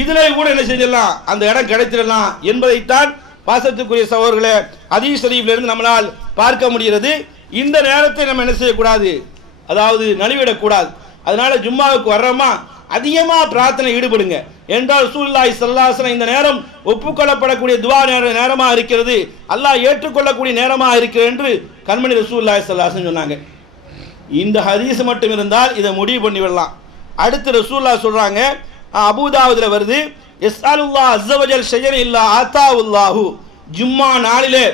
இதில் கூட என்ன செஞ்சிடலாம், அந்த இடம் கிடைத்திடலாம் என்பதைத்தான் பாசத்துக்குரிய சகோதரர்களே ஹதீஸ் ஷரீஃபிலிருந்து நம்மளால் பார்க்க முடிகிறது. இந்த நேரத்தை நம்ம என்ன செய்யக்கூடாது, அதாவது நழுவிடக்கூடாது. அதனால ஜும்மாவுக்கு வர்றோமா அதிகமாக பிரார்த்தனை ஈடுபடுங்க என்றால் ரசூலுல்லாஹி ஸல்லல்லாஹு அலைஹி வஸல்லம் இந்த நேரம் ஒப்புக்கொள்ளப்படக்கூடிய துவா நேரமாக இருக்கிறது, அல்லாஹ் ஏற்றுக்கொள்ளக்கூடிய நேரமாக இருக்கிறது என்று கண்மணி ரசூலுல்லாஹி ஸல்லல்லாஹு அலைஹி வஸல்லம் சொன்னாங்க. இந்த ஹதீஸ் மட்டும் இருந்தால் இதை முடிவு பண்ணி விடலாம். அடுத்து ரசூலுல்லாஹ் சொல்றாங்க, அபூதாவுதுல வருது, யஸ்அலுல்லாஹ் அஸ்ஸ வஜல் ஷையன் இல்லா ஆதாவுல்லாஹு. ஜும்மா நாளிலே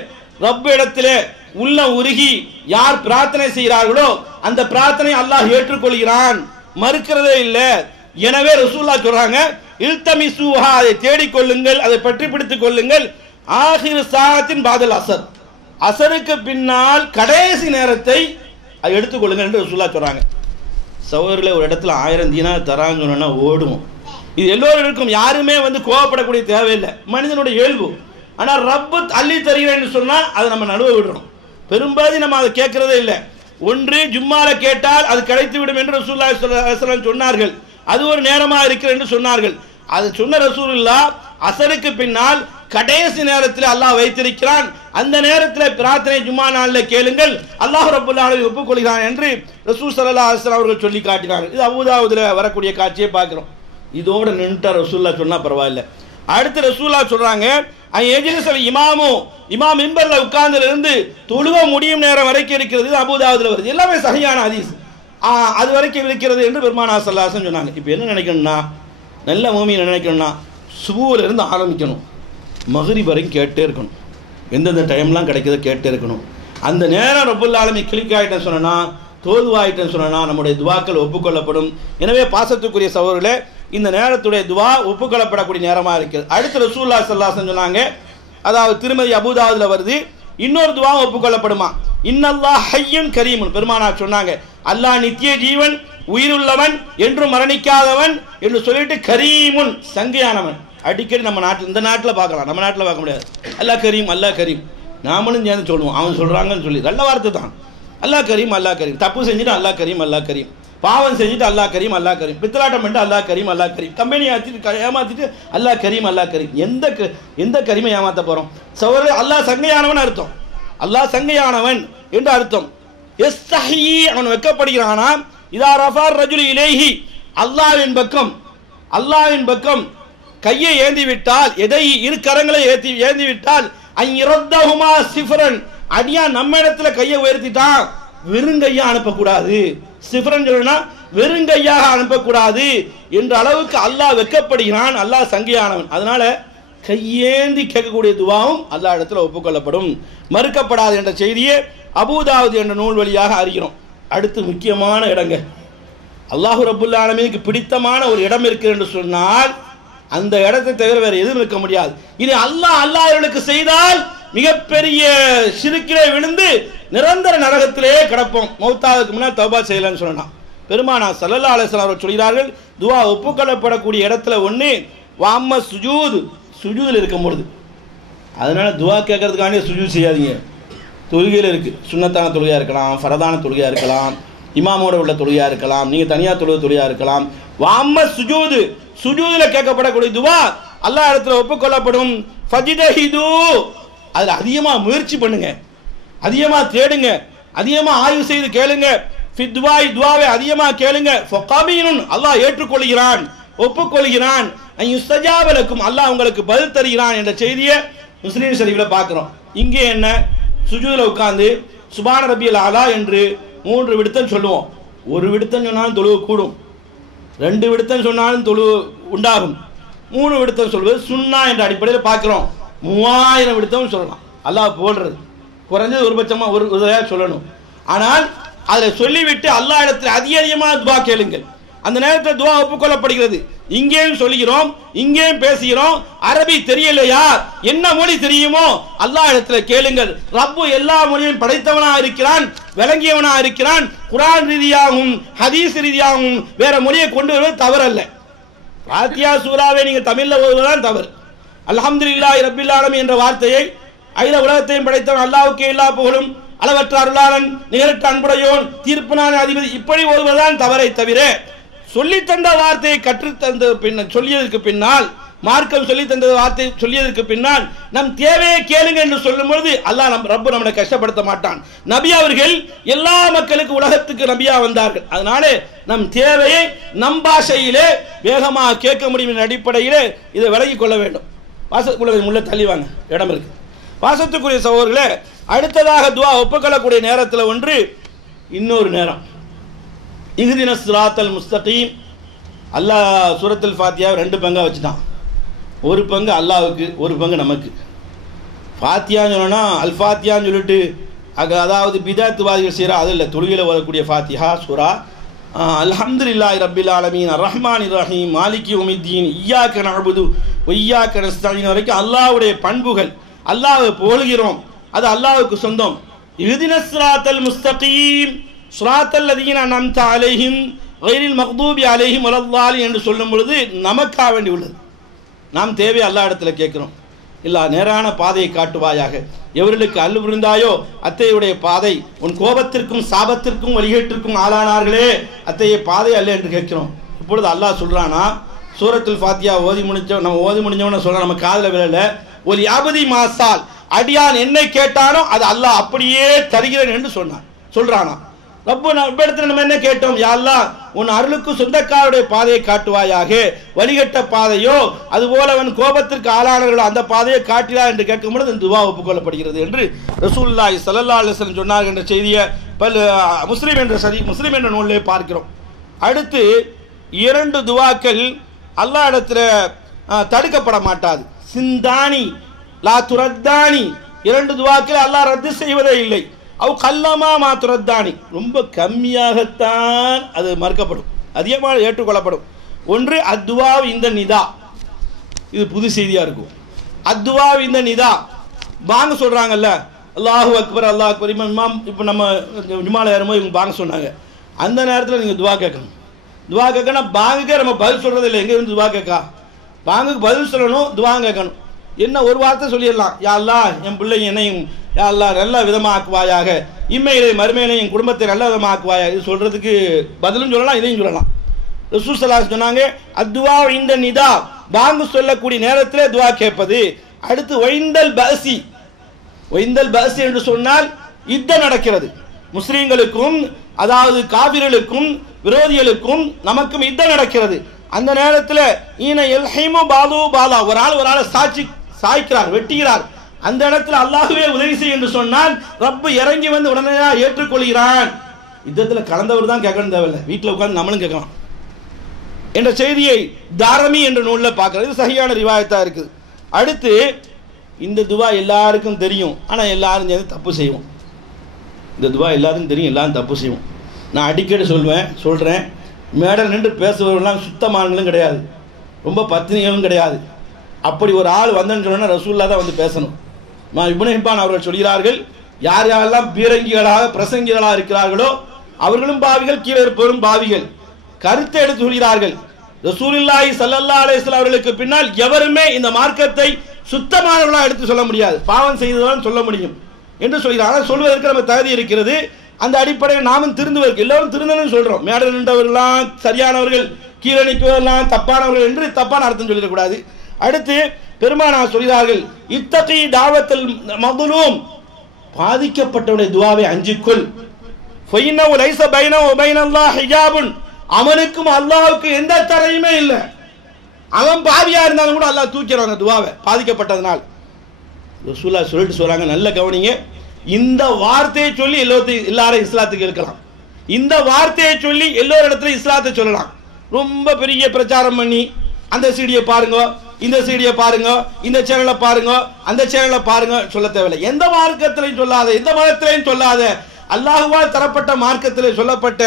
ரப் இடத்திலே உள்ள உருகி யார் பிரார்த்தனை செய்கிறார்களோ அந்த பிரார்த்தனை அல்லாஹ் ஏற்றுக்கொள்கிறான், மறுக்கிறதே இல்லை. எனவே ரசூலுல்லாஹ் சொல்றாங்க, இல்தமிசுஹா, அதை தேடிக்கொள்ளுங்கள், அதை பற்றி பிடித்துக் கொள்ளுங்கள், ஆகிர் சாத்தின் பாதல் அசர், அசருக்கு பின்னால் கடைசி நேரத்தை எடுத்துக்கொள்ளுங்கள் என்று ரசூலுல்லாஹ் சொல்றாங்க. சகோதரர்களே, ஒரு இடத்துல 1000 தீனார் தராங்கன்னா ஓடுவோம். இது எல்லோருக்கும், யாருமே கோவப்படக்கூடிய தேவையில்லை, மனிதனுடைய இயல்பு. ஆனால் ரப்பு அள்ளி தருகிறேன்னு சொன்னால் அதை நம்ம நடுவ விடுறோம். பெரும்பாலும் நம்ம அதை கேட்கறதே இல்லை. ஒன்று ஜும்மால கேட்டால் அது கிடைத்துவிடும் என்று ரசூலுல்லாஹி ஸல்லல்லாஹு அலைஹி வஸல்லம் சொன்னார்கள், அது ஒரு நேரமாக இருக்கிறது என்று சொன்னார்கள். அது சொன்ன ரசூலுல்லாஹ் அசருக்கு பின்னால் கடைசி நேரத்தில் அல்லாஹ் வைத்திருக்கிறான், அந்த நேரத்தில் பிரார்த்தனை ஜும்மா நாளில் கேளுங்கள், அல்லாஹ் ரப்பல் ஆலமீன் ஒப்புக்கொள்கிறான் என்று ரசூல் ஸல்லல்லாஹு அலைஹி வஸல்லம் அவர்கள் சொல்லி காட்டினார்கள். இது அபூதாவுதுல வரக்கூடிய காட்சியை பார்க்கிறோம். இதோட நின்றுட்டா ரசூலுல்லாஹ் சொன்னா பரவாயில்ல. அடுத்து ரசூலுல்லாஹ் சொல்றாங்க, இமாம் மிம்பர்ல உட்கார்ந்திலிருந்து தொழுக முடியும் நேரம் வரைக்கும் இருக்கிறது. அபூதாவுதுல வருது, எல்லாமே சஹீஹான ஹதீஸ். அது வரைக்கும் இருக்கிறது என்று பெருமானார் ஸல்லல்லாஹு அலைஹி வஸல்லம் சொன்னாங்க. இப்போ என்ன நினைக்கணும்னா, நல்ல மூமின் நினைக்கணும்னா சுபூல இருந்து ஆரம்பிக்கணும், மக்ரிப் வரைக்கும் கேட்டே இருக்கணும், எந்தெந்த டைம்லாம் கிடைக்கிறத கேட்டே இருக்கணும். அந்த நேரம் ரப்பல் ஆலமீன் கிளிக் ஆகிட்டேன்னு சொன்னா, தோல்வாயிட்டேன்னு சொன்னா நம்முடைய துவாக்கள் ஒப்புக்கொள்ளப்படும். எனவே பாசத்துக்குரிய சகோதரர்களே, இந்த நேரத்துடைய துவா ஒப்புக்கொள்ளப்படக்கூடிய நேரமாக இருக்கிறது. அடுத்து ரசூலுல்லாஹி ஸல்லல்லாஹு அலைஹி வஸல்லம் சொன்னாங்க, அதாவது திருமதி அபூதாவுதுல வருது, இன்னொரு துவா ஒப்புக்கொள்ளப்படுமா, இன்னல்லாஹ் ஹய்யுன் கரீமுன். பெருமானார் சொன்னாங்க, அல்லாஹ் நித்திய ஜீவன், உயிருள்ளவன், என்றும் மரணிக்காதவன் என்று சொல்லிட்டு கரீமுன், சங்கையானவன். அடிக்கடி நம்ம நாட்டில், இந்த நாட்டில் பார்க்கலாம், நம்ம நாட்டில் பார்க்க முடியாது. அல்லாஹ் கரீம், அல்லாஹ் கரீம், நாமளும் சேர்ந்து சொல்லுவோம், அவன் சொல்றாங்கன்னு சொல்லி. நல்ல வார்த்தை தான், அல்லாஹ் கரீம், அல்லாஹ் கரீம். தப்பு செஞ்சுட்டு அல்லாஹ் கரீம், அல்லாஹ் கரீம். பாவம் செஞ்சுட்டு அல்லாஹ் கரீம், அல்லாஹ் கரீம். பித்தலாட்டம் பண்ணிட்டு அல்லாஹ் கரீம், அல்லாஹ் கரீம். கம்பெனி ஏமாத்திட்டு அல்லாஹ் கரீம், அல்லாஹ் கரீம். எந்த கரீமை ஏமாத்த போறோம் சகோதரர்? அல்லாஹ் சங்கையானவன் அர்த்தம், அல்லாஹ் சங்கையானவன் என்று அர்த்தம். யஸ்தஹி, அவன் வெட்கப்படுகிறானா, இதா ரஃபார் ரஜுல் இலைஹி, அல்லாஹ்வின் பக்கம் கையை ஏந்தி விட்டால், எதை இரு கரங்களை ஏந்தி விட்டால், அய்ரத்தஹுமா சிஃப்ரன், அடியா நம்ம இடத்துல கையை உயர்த்திட்டான், வெறுங்கையா அனுப்பக்கூடாது. சிஃப்ரன் சொல்லுனா வெறுங்கையாக அனுப்பக்கூடாது என்ற அளவுக்கு அல்லாஹ் வெட்கப்படுகிறான், அல்லாஹ் சங்கையானவன். அதனால கையேந்தி கேட்கக்கூடிய துவாவும் அல்லாஹ் இடத்துல ஒப்புக்கொள்ளப்படும், மறுக்கப்படாது என்ற செய்தியை அபூதாவுது என்ற நூல் வழியாக அறிகிறோம். அடுத்து முக்கியமான இடங்க, அல்லாஹ் ரப்புல் ஆலமீனுக்கு பிடித்தமான ஒரு இடம் இருக்கு என்று சொன்னால் அந்த இடத்தை தவிர வேற எதுவும் இருக்க முடியாது. இது அல்லாஹ்வுக்கு செய்தால் மிகப்பெரிய ஷிர்க்கிலே விழுந்து நிரந்தர நரகத்திலே கிடப்போம், மௌத்தாவுக்கு முன்னால் தௌபா செய்யலன்னு சொன்னான். பெருமானார் ஸல்லல்லாஹு அலைஹி வஸல்லம் அவர்கள் சொல்கிறார்கள், துவா ஒப்புக்கொள்ளப்படக்கூடிய இடத்துல ஒன்று வாம்ம சுஜூதில் இருக்கும் பொழுது. அதனால துவா கேட்கறதுக்காண்டி சுஜூத் செய்யாதீங்க. தொழுகையில் இருக்கு, சுன்னத்தான தொழுகையாக இருக்கலாம், ஃபரதான தொழுகையாக இருக்கலாம், இமாமோட உள்ள தொழுகையாக இருக்கலாம், நீங்கள் தனியாக தொழுகையாக இருக்கலாம். வாம்ம சுஜூதில் கேட்கப்படக்கூடிய துவா அல்லாஹ் இடத்துல ஒப்புக்கொள்ளப்படும். ஃபஜிதஹிது, அதில் அதிகமாக முயற்சி பண்ணுங்க, அதிகமாக தேடுங்க, அதிகமாக ஆய்வு செய்து கேளுங்க. ஃபித்வாய் துவாவை அதிகமா கேளுங்க, ஃபகபீனுன் அல்லாஹ் ஏற்றுக்கொள்கிறான், ஒப்புக்கொள்கிறான், யுஸ்தஜாபலக்கும் அல்லாஹ் உங்களுக்கு பதில் தருகிறான் என்ற செய்தியை முஸ்லிம் ஷரீஃப்ல பார்க்கிறோம். இங்கே என்ன, சுஜூதுல உட்கார்ந்து சுபான ரப்பியல் அலா என்று 3 விடுத்தம் சொல்லுவோம். ஒரு விடுத்தம் சொன்னாலும் தொழுவு கூடும், 2 விடுத்தம் சொன்னாலும் தொழுவு உண்டாகும், 3 விடுத்தம் சொல்வது சுன்னா என்ற அடிப்படையில் பார்க்கிறோம். 3000 விடுத்தம் சொல்லலாம். அல்லாஹ் போடுறது குறைஞ்சது ஒரு பட்சமா ஒரு சொல்லணும். ஆனால் அதை சொல்லிவிட்டு அல்லாஹ் இடத்தில் அதிகமா துவா கேளுங்கள். அந்த நேரத்தில் துவா ஒப்புக்கொள்ளப்படுகிறது. இங்கேயும் சொல்லுகிறோம், இங்கேயும் பேசுகிறோம். அரபி தெரியலையா, என்ன மொழி தெரியுமோ அல்லாஹ் இடத்துல கேளுங்கள். ரப்பு எல்லா மொழியும் படைத்தவனா இருக்கிறான், விளங்கியவனா இருக்கிறான். குர்ஆன் ரீதியாகவும் ஹதீஸ் ரீதியாகவும் வேற மொழியை கொண்டு வருவது தவறல்ல. ஃபாத்திஹா சூராவை நீங்க தமிழ்ல ஓதுவதுதான் தவறு. அல்ஹம்துலில்லாஹி ரப்பில் ஆலமீன் என்ற வார்த்தையை அகில உலகத்தையும் படைத்தவன் அல்லாஹ்வுக்கே எல்லா புகழும், அளவற்ற அருளாளன், நிகரற்ற அன்புடையோன், தீர்ப்புனான அதிபதி, இப்படி ஓதுவதுதான் தவறை தவிர சொல்லித்தந்த வார்த்தையை கற்றுத்தந்த சொல்லியதற்கு பின்னால், மார்க்கம் சொல்லி தந்த வார்த்தை சொல்லியதற்கு பின்னால் நம் தேவையை கேளுங்க என்று சொல்லும் பொழுது அல்லாஹ் ரப்பு நம்மளை கஷ்டப்படுத்த மாட்டான். நபி அவர்கள் எல்லா மக்களுக்கு உலகத்துக்கு நபியா வந்தார்கள். அதனால நம் தேவையை நம் பாஷையிலே வேகமாக கேட்க முடியும் என்ற அடிப்படையிலே இதை விலகிக் கொள்ள வேண்டும். உள்ள தள்ளிவாங்க, இடம் இருக்கு. பாசத்துக்குரிய சகோதரர்களே, அடுத்ததாக துவா ஒப்புக்கொள்ளக்கூடிய நேரத்தில் ஒன்று, இன்னொரு நேரம் இஹ்தின ஸிராத்தல் முஸ்தகீம். அல்லாஹ் சூரத்துல் ஃபாத்திஹாவை 2 பங்கா வச்சுட்டான். ஒரு பங்கு அல்லாஹ்வுக்கு, ஒரு பங்கு நமக்கு. ஃபாத்திஹான்னு சொன்னா அல் ஃபாத்திஹான்னு சொல்லிட்டு அதாவது பிதாத்துவாதிகள் செய்கிற அது இல்லை. தொழுகையில் வரக்கூடிய ஃபாத்திஹா சூரா அல்ஹம்துலில்லாஹி ரப்பில் ஆலமீன் அர்ரஹ்மானிர் ரஹீம் மாலிகி யௌமித்தீன் இய்யாக நஅபுது வ இய்யாக நஸ்தஈன் வரைக்கும் அல்லாஹ்வுடைய பண்புகள், அல்லாஹ்வை புகழ்கிறோம், அது அல்லாஹ்வுக்கு சொந்தம். இஹ்தினஸ் ஸிராத்தல் முஸ்தகீம் ஸிராத்தல் லதீன அன்அம்த அலைஹிம் கைரில் மக்தூபி அலைஹிம் வலல்லாலின் என்று சொல்லும் பொழுது நமக்காக வேண்டி உள்ளது. நாம் தேவை அல்லாஹ் இடத்துல கேட்கிறோம். இல்ல நேரான பாதையை காட்டுவாயாக, எவர்களுக்கு அருள் புரிந்தாயோ அத்தையுடைய பாதை, உன் கோபத்திற்கும் சாபத்திற்கும் வழிகேட்டிற்கும் ஆளானார்களே அத்தைய பாதை அல்ல என்று கேட்கிறோம். இப்பொழுது அல்லாஹ் சொல்றானா, சூரத்துல் ஃபாத்திஹா ஓதி முடிஞ்சவன சொல்ற நம்ம காதுல விழல, ஒரு யாபதி மாசால் அடியான் என்னை கேட்டானோ அது அல்லாஹ் அப்படியே தருகிறேன் என்று சொல்றானா. ரப்பு இடத்துல நம்ம என்ன கேட்டோம், யா அல்லாஹ் உன் அருளுக்கு சொந்தக்காரருடைய பாதையை காட்டுவாயாக, வழிகட்ட பாதையோ அதுபோல அவன் கோபத்திற்கு ஆளானவர்களோ அந்த பாதையை காட்டினா என்று கேட்கும் பொழுது இந்த துவா ஒப்புக்கொள்ளப்படுகிறது என்று ரசூலுல்லாஹி ஸல்லல்லாஹு அலைஹி வஸல்லம் சொன்னார் என்ற செய்தியை முஸ்லிம் என்ற நூலிலே பார்க்கிறோம். அடுத்து 2 துவாக்கள் அல்லாஹ் இடத்துல தடுக்கப்பட மாட்டாது. சிந்தானி லா துரத்தானி, 2 துவாக்கள் அல்லாஹ் ரத்து செய்வதே இல்லை. அவ் கல்லமா மாத்துரத்தானி, ரொம்ப கம்மியாகத்தான் அது மறுக்கப்படும், அதிகமாக ஏற்றுக்கொள்ளப்படும். ஒன்று அத்துவா இந்த நிதா, இது புது செய்தியா இருக்கும். அத்துவா இந்த நிதா, பாங்க சொல்றாங்கல்ல, அல்லாஹு அக்பர் அல்லாஹ் அக்பர். இமாம் இப்போ நம்ம ஜுமால ஏறும்போது இவங்க பாங்க சொன்னாங்க, அந்த நேரத்தில் நீங்கள் துவா கேட்கணும். துவா கேட்கணும், பாங்குக்கே நம்ம பதில் சொல்றது இல்லை. எங்கே இருந்து துவா கேட்கா, பாங்குக்கு பதில் சொல்லணும், துவா கேட்கணும். என்ன ஒரு வார்த்தை சொல்லிடலாம், யா அல்லாஹ் என் பிள்ளை என்னையும் யா அல்லாஹ் நல்ல விதமாக்குவாயாக, இம்மையிலே மறுமையிலே என் குடும்பத்தை நல்ல விதமாக்குவாயாக, இது சொல்றதுக்கு பதிலும் சொல்லலாம், இதையும் சொல்லலாம். ரசூல் ஸல்லல்லாஹு அலைஹி சொன்னாங்க, அத்துவா இந்த நிதா, பாங்கு சொல்லக்கூடிய நேரத்திலே துவா கேட்பது. அடுத்து ஒய்ந்தல் பசி, ஒய்ந்தல் பசி என்று சொன்னால் யுத்தம் நடக்கிறது. முஸ்லீம்களுக்கும் அதாவது காபிர்களுக்கும் விரோதிகளுக்கும் நமக்கும் யுத்தம் நடக்கிறது. அந்த நேரத்தில் ஈன எல்ஹைமு பாலு பாலா, ஒரு ஆளை சாய்க்கிறார், வெட்டுகிறார். அந்த இடத்துல அல்லாஹ்வே உதவி செய் என்று சொன்னால் ரப்பு இறங்கி வந்து உடனடியாக ஏற்றுக்கொள்கிறான். யுத்தத்தில் கலந்தவர் தான் கேட்கணும் தேவையில்லை, வீட்டில் உட்கார்ந்து நம்மளும் கேட்கலாம் என்ற செய்தியை தாரமி என்ற நூலில் பார்க்கிறது. இது சஹீஹான ரிவாயத்தா இருக்குது. அடுத்து இந்த துவா எல்லாருக்கும் தெரியும், ஆனால் எல்லாரும் சேர்ந்து தப்பு செய்வோம். இந்த துவா எல்லாருக்கும் தெரியும், எல்லாரும் தப்பு செய்வோம். நான் அடிக்கடி சொல்கிறேன், மேடல் நின்று பேசுபவர்கள்லாம் சுத்தமானங்களும் கிடையாது, ரொம்ப பத்தினிகளும் கிடையாது. அப்படி ஒரு ஆள் வந்தேன்னு சொன்னா ரசூலுல்லாஹ் தான் வந்து பேசணும். இப்னு ஹிப்பான் அவர்கள் சொல்கிறார்கள், யார் யாரெல்லாம் பீரங்கிகளாக பிரசங்கிகளாக இருக்கிறார்களோ அவர்களும் பாவிகள், கீழே இருப்பவரும் பாவிகள். கருத்தை எடுத்து சொல்கிறார்கள், ரசூலுல்லாஹி ஸல்லல்லாஹு அலைஹி வஸல்லம் அவர்களுக்கு பின்னால் எவருமே இந்த மார்க்கத்தை சுத்தமானவர்களாக எடுத்து சொல்ல முடியாது, பாவம் செய்தவன் சொல்ல முடியும் என்று சொல்கிறார்கள். சொல்வதற்கு நம்ம தகுதி இருக்கிறது. அந்த அடிப்படையில் நாமும் திருந்துவதற்கு எல்லாரும் திருந்தணும்னு சொல்றோம். மேடல் நின்றவர்கள்லாம் சரியானவர்கள், கீழே நிற்கவர்கள்லாம் தப்பானவர்கள் என்று தப்பான அர்த்தம் சொல்லிடக்கூடாது. அடுத்து பெருமானார் சொல்கிறார்கள், இத்தகி தாவத்தல் மதுலூம், பாதிக்கப்பட்டவருடைய துவாவை அஞ்சிக்கொள். ஃபைன்னஹு லைஸ பைனஹு வ பைனல்லாஹி ஹிஜாபுன், அவனுக்கும் அல்லாஹ்வுக்கு எந்த தடையுமே இல்லை. அவன் பாவியா இருந்தாலும் கூட அல்லாஹ் தூக்கிறாங்க துவாவை பாதிக்கப்பட்டதனால். ரசூலுல்லாஹ் சொல்லிட்டு சொல்றாங்க, நல்ல கவனிங்க, இந்த வார்த்தையை சொல்லி எல்லாரும் இஸ்லாத்துக்கு இருக்கலாம். இந்த வார்த்தையை சொல்லி எல்லோரும் இடத்துல இஸ்லாத்தை சொல்லலாம். ரொம்ப பெரிய பிரச்சாரம் பண்ணி அந்த சீடியை பாருங்க, இந்த சீடியை பாருங்க, இந்த சேனலை பாருங்க, அந்த சேனலை பாருங்க சொல்ல தேவையில்லை. எந்த மார்க்கத்திலையும் சொல்லாத, எந்த மதத்திலையும் சொல்லாத, அல்லாஹ்வால் தரப்பட்ட மார்க்கத்திலே சொல்லப்பட்ட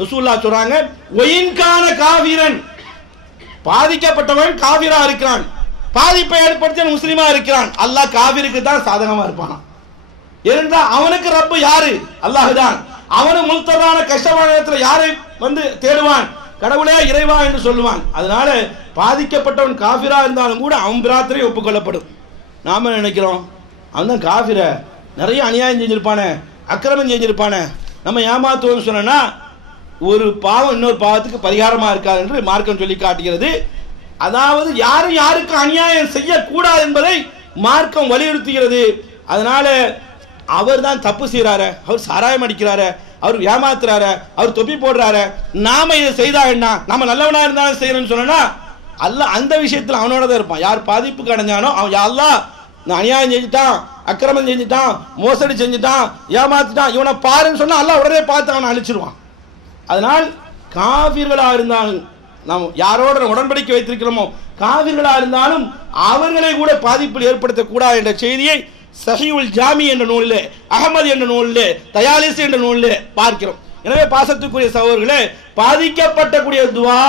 ரசூலுல்லாஹ் சொல்றாங்க, ஒயின்கான காஃபிரன், பாதிக்கப்பட்டவன் காஃபிரா இருக்கிறான், பாதிப்பை ஏற்படுத்திய முஸ்லிமா இருக்கிறான், அல்லாஹ் காஃபிருக்கு தான் சாதகமா இருப்பானா. ஏனென்றா அவனுக்கு ரப்பு யாரு? அல்லாஹ் தான். அவனு முல்தரான கஷ்டமான இடத்துல யாரை வந்து தேடுவான்? கடவுளே இறைவா என்று சொல்லுவான். அதனால பாதிக்கப்பட்டவன் காஃபிரா இருந்தாலும் கூட அவன் பிரார்த்தனை ஒப்புக்கொள்ளப்படும். நாம நினைக்கிறோம் அவன் தான் காஃபிர, நிறைய அநியாயம் செஞ்சிருப்பானே, அக்கிரமம் செஞ்சிருப்பானே, நம்ம ஏமாத்துவோம் சொன்னா ஒரு பாவம் இன்னொரு பாவத்துக்கு பரிகாரமா இருக்காது என்று மார்க்கம் சொல்லி காட்டுகிறது. அதாவது யாரும் யாருக்கு அநியாயம் செய்யக்கூடாது என்பதை மார்க்கம் வலியுறுத்துகிறது. அதனால அவர் தான் தப்பு செய்யறாரு, அவர் சாராயம் அடிக்கிறாரு, அவர் ஏமாத்துறாரு, அவர் தொப்பி போடுறாரு, நாம இதை செய்தா என்ன, நாம நல்லவனா இருந்தாலும் செய்யணும்னு சொன்னா அல்லாஹ் அந்த விஷயத்தில் அவனோட தான் இருப்பான். யார் பாதிப்புக்கு அடைஞ்சானோ அவன் அல்லாஹ் அநியாயம் செஞ்சுட்டான், அக்கிரமம் செஞ்சுட்டான், மோசடி செஞ்சுட்டான், ஏமாத்திட்டான், இவனை பாருன்னு சொன்னா அல்லாஹ் உடனே பார்த்து அவனை அழிச்சிருவான். அதனால் காஃபிர்களா இருந்தாலும் நாம் யாரோட உடன்படிக்கை வைத்திருக்கிறோமோ காஃபிர்களா இருந்தாலும் அவர்களை கூட பாதிப்பில் ஏற்படுத்தக்கூடாது என்ற செய்தியை சஹீஹுல் ஜாமி என்ற நூலிலே, அஹமது என்ற நூலிலே, தயாலிஸ் என்ற நூலிலே பார்க்கிறோம். எனவே பாசத்துக்குரிய சகோதரர்களே, பாதிக்கப்பட்டக்கூடிய துவா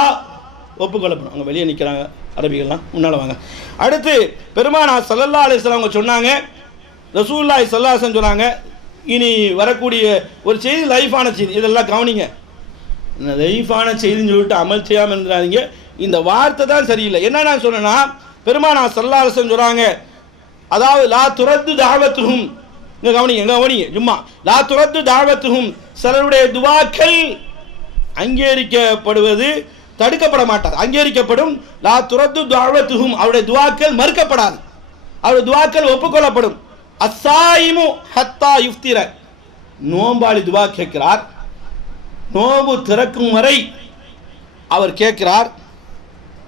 ஒப்புக்கொள்ளப்படும். அவங்க வெளியே நிற்கிறாங்க அரபிகள்லாம், முன்னால வாங்க. அடுத்து பெருமானார் ஸல்லல்லாஹு அலைஹி வஸல்லம் அவங்க சொன்னாங்க, ரசூலுல்லாஹி ஸல்லல்லாஹு அலைஹி வஸல்லம் சொன்னாங்க, இனி வரக்கூடிய ஒரு செய்தி லைஃபான செய்தி, இதெல்லாம் கவனிங்க. லைஃபான செய்தின்னு சொல்லிட்டு அமல் செய்யாமல் இருந்துடாதீங்க. இந்த வார்த்தை தான் சரியில்லை. என்ன நான் சொன்னேன்னா, பெருமானார் ஸல்லல்லாஹு அலைஹி வஸல்லம் சொல்றாங்க, அதாவது லா துரத்து தாவத்துஹும், இங்க கவனிங்க சும்மா, லா துரத்து தாவத்துஹும், சிலருடைய துவாக்கள் அங்கீகரிக்கப்படுவது தடுக்கப்பட மாட்டாது, அங்கீகரிக்கப்படும். லா துரத்து தாவத்துஹும், அவருடைய துவாக்கள் மறுக்கப்படாது, அவருடைய துவாக்கள் ஒப்புக்கொள்ளப்படும். அஸ்ஸாயிமு ஹத்தா யுஃப்திர, நோம்பாளி துவா கேட்கிறார், நோம்பு திறக்கும் வரை அவர் கேட்கிறார்,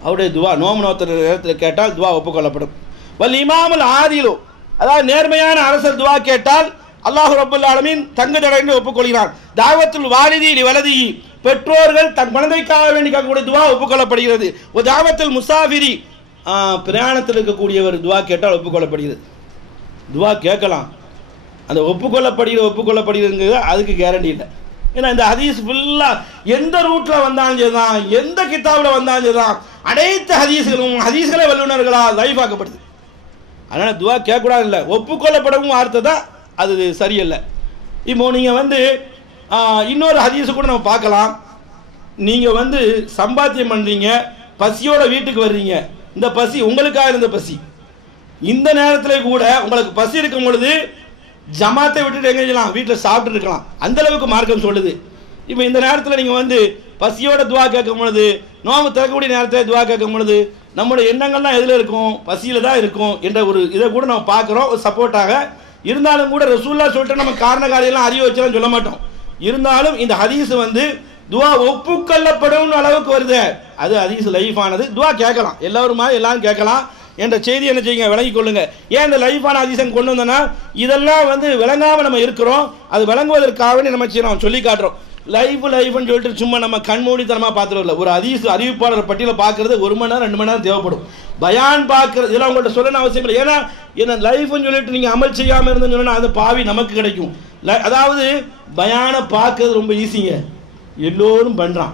அவருடைய துவா நோம்பு நோத்துற நேரத்தில் கேட்டால் துவா ஒப்புக்கொள்ளப்படும். வல் இமாமுல் ஆதிலு, அதாவது நேர்மையான அரசர் துவா கேட்டால் அல்லாஹ் ரப்பல் ஆலமீன் தங்க தடைன்னு ஒப்புக்கொள்கிறான். தாவத்துல் வாலிதி லி வலதிஹி, பெற்றோர்கள் தன் குழந்தைக்காக வேண்டி கேட்கக்கூடிய துவா ஒப்புக்கொள்ளப்படுகிறது. ஒரு தாவத்துல் முசாஃபிரி, பிரயாணத்தில் இருக்கக்கூடியவர் துவா கேட்டால் ஒப்புக்கொள்ளப்படுகிறது. துவா கேட்கலாம், அந்த ஒப்புக்கொள்ளப்படுகிறது அதுக்கு கேரண்டி இல்லை. ஏன்னா இந்த ஹதீஸ் ஃபுல்லா எந்த ரூட்ல வந்தாலும் சரிதான், எந்த கிதாபில் வந்தாலும் சரிதான், அனைத்து ஹதீஸ்களே வல்லுநர்களா லைஃபாக்கப்படுது. அதனால துவா கேட்கக்கூடாது இல்லை, ஒப்புக்கொள்ளப்படவும் வார்த்தை தான் அது சரியில்லை. இப்போ நீங்கள் வந்து இன்னொரு ஹதீஸை கூட நம்ம பார்க்கலாம். நீங்கள் வந்து சம்பாத்தியம் பண்ணுறீங்க, பசியோட வீட்டுக்கு வர்றீங்க, இந்த பசி உங்களுக்காக இருந்த பசி, இந்த நேரத்தில் கூட உங்களுக்கு பசி இருக்கும் பொழுது ஜமாத்தை விட்டுட்டு எங்கே இருக்கலாம், வீட்டில் சாப்பிட்டு இருக்கலாம், அந்த அளவுக்கு மார்க்கம் சொல்லுது. இப்போ இந்த நேரத்தில் நீங்கள் வந்து பசியோட துவா கேட்கும் பொழுது, நோம்பு திறக்கக்கூடிய நேரத்தில் துவா கேட்கும் பொழுது நம்மளுடைய எண்ணங்கள்லாம் எதில் இருக்கும், பசியில் தான் இருக்கும் என்ற ஒரு இதை கூட நம்ம பார்க்குறோம் ஒரு சப்போர்ட்டாக. இருந்தாலும் கூட ரசூலுல்லாஹ் சொல்லிட்டு நம்ம காரண காரியெல்லாம் அறிய வச்செல்லாம் சொல்ல மாட்டோம். இருந்தாலும் இந்த ஹதீஸ் வந்து துவா ஒப்புக்கொள்ளப்படும் அளவுக்கு வருது, அது ஹதீஸ் லைஃபானது. துவா கேட்கலாம், எல்லாருமா எல்லாரும் கேட்கலாம் என்ற செய்தி என்ன செய்யுங்க, விளங்கிக் கொள்ளுங்க. ஏன் இந்த லைஃபான ஹதீஸை கொண்டு வந்தோன்னா, இதெல்லாம் வந்து விளங்காமல் நம்ம இருக்கிறோம், அது விளங்குவதற்காக நம்ம செய்யணும், சொல்லி காட்டுறோம். லைஃப்னு சொல்லிட்டு சும்மா நம்ம கண்மூடித்தனமாக பார்த்துருவோம்ல, ஒரு ஹதீஸ் அறிவிப்பாளர் பட்டியலை பார்க்கறது 1 மணி நேரம் 2 மணி நேரம் தேவைப்படும். பயான் பார்க்கறது இதெல்லாம் உங்கள்கிட்ட சொல்லணும் அவசியம் இல்லை. ஏன்னா என்ன லைஃப்னு சொல்லிட்டு நீங்கள் அமல் செய்யாமல் இருந்தேன்னு சொன்னால் அந்த பாவி நமக்கு கிடைக்கும். அதாவது பயானை பார்க்கறது ரொம்ப ஈஸிங்க, எல்லோரும் பண்ணுறான்,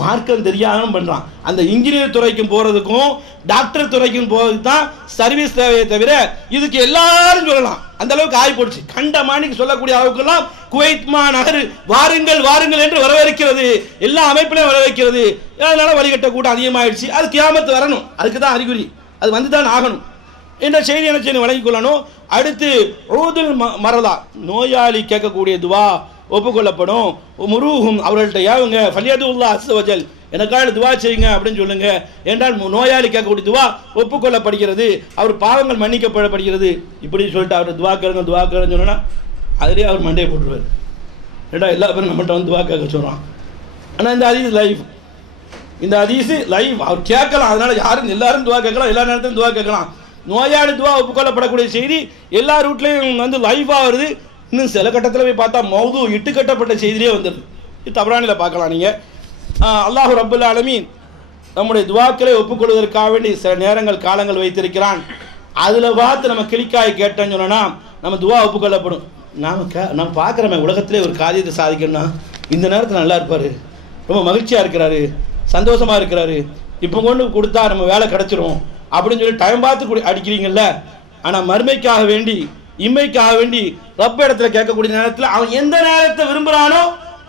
மார்க்கம் தெரியாமல் பண்ணுறான். அந்த இன்ஜினியர் துறைக்கும் போகிறதுக்கும் டாக்டர் துறைக்கும் போகிறதுக்கு தான் சர்வீஸ் தேவையை தவிர இதுக்கு எல்லாரும் சொல்லலாம், அந்த அளவுக்கு ஆகி போடுச்சு. கண்டமானிக்கு சொல்லக்கூடிய அளவுக்குலாம் குவைத்மா நகர் வாருங்கள் வாருங்கள் என்று வரவேற்கிறது, எல்லா அமைப்பிலையும் வரவேற்கிறது. அதனால வழிகட்ட கூட்டம் அதிகமாகிடுச்சு, அது கியாமத்து வரணும், அதுக்கு தான் அறிகுறி, அது வந்து தான் ஆகணும் என்ற செய்தி என்ன செய்யணும், வழங்கிக் கொள்ளணும். அடுத்து ஊதுல் மரதா, நோயாளி கேட்கக்கூடிய துவா ஒப்புக்கொள்ளப்படும். முருகும், அவர்கள்ட்ட யாவுங்க ஃபல்யதுல்லாஹ் அஸ்ஸ வஜல், எனக்காக துவா செய்யுங்க அப்படின்னு சொல்லுங்க என்றால் நோயாளி கேட்கக்கூடிய துவா ஒப்புக்கொள்ளப்படுகிறது, அவர் பாவங்கள் மன்னிக்கப்படப்படுகிறது. இப்படி சொல்லிட்டு அவர் துவா கேளுங்க சொன்னா அதுலேயே அவர் மண்டையை போட்டுருவார். ஏடா எல்லா பேரும் நம்மகிட்ட வந்து துவா கேட்க சொல்கிறான். ஆனால் இந்த ஹதீஸ் லைவ், இந்த ஹதீஸ் லைவ். அவர் கேட்கலாம், அதனால் யாரும் எல்லாரும் துவா கேட்கலாம், எல்லா நேரத்திலும் துவா கேட்கலாம். நோயாளி துவா ஒப்புக்கொள்ளப்படக்கூடிய செய்தி எல்லா ரூட்லேயும் வந்து லைவாக வருது. இன்னும் சில கட்டத்தில் போய் பார்த்தா மௌது இட்டுக்கட்டப்பட்ட செய்திலே வந்துடுது. இது தப்ரானியில் பார்க்கலாம் நீங்கள். அல்லாஹ் ரப்புல் ஆலமீன் நம்முடைய துவாக்களை ஒப்புக்கொள்வதற்காக வேண்டி சில நேரங்கள் காலங்கள் வைத்திருக்கிறான். அதில் பார்த்து நம்ம கிளிக்காய் கேட்டோன்னு சொன்னோன்னா நம்ம துவா ஒப்புக்கொள்ளப்படும். நாம் பார்க்குறோமே உலகத்திலே ஒரு காரியத்தை சாதிக்கணும்னா இந்த நேரத்தில் நல்லா இருப்பார், ரொம்ப மகிழ்ச்சியாக இருக்கிறாரு, சந்தோஷமாக இருக்கிறாரு, இப்போ கொண்டு கொடுத்தா நம்ம வேலை கிடச்சிரும் அப்படின்னு சொல்லி டைம் பார்த்து அடிக்கிறீங்கல்ல. ஆனால் மறுமைக்காக வேண்டி இம்மைக்காக வேண்டி ரப்ப இடத்துல கேட்கக்கூடிய நேரத்தில் அவன் எந்த நேரத்தை விரும்புகிறானோ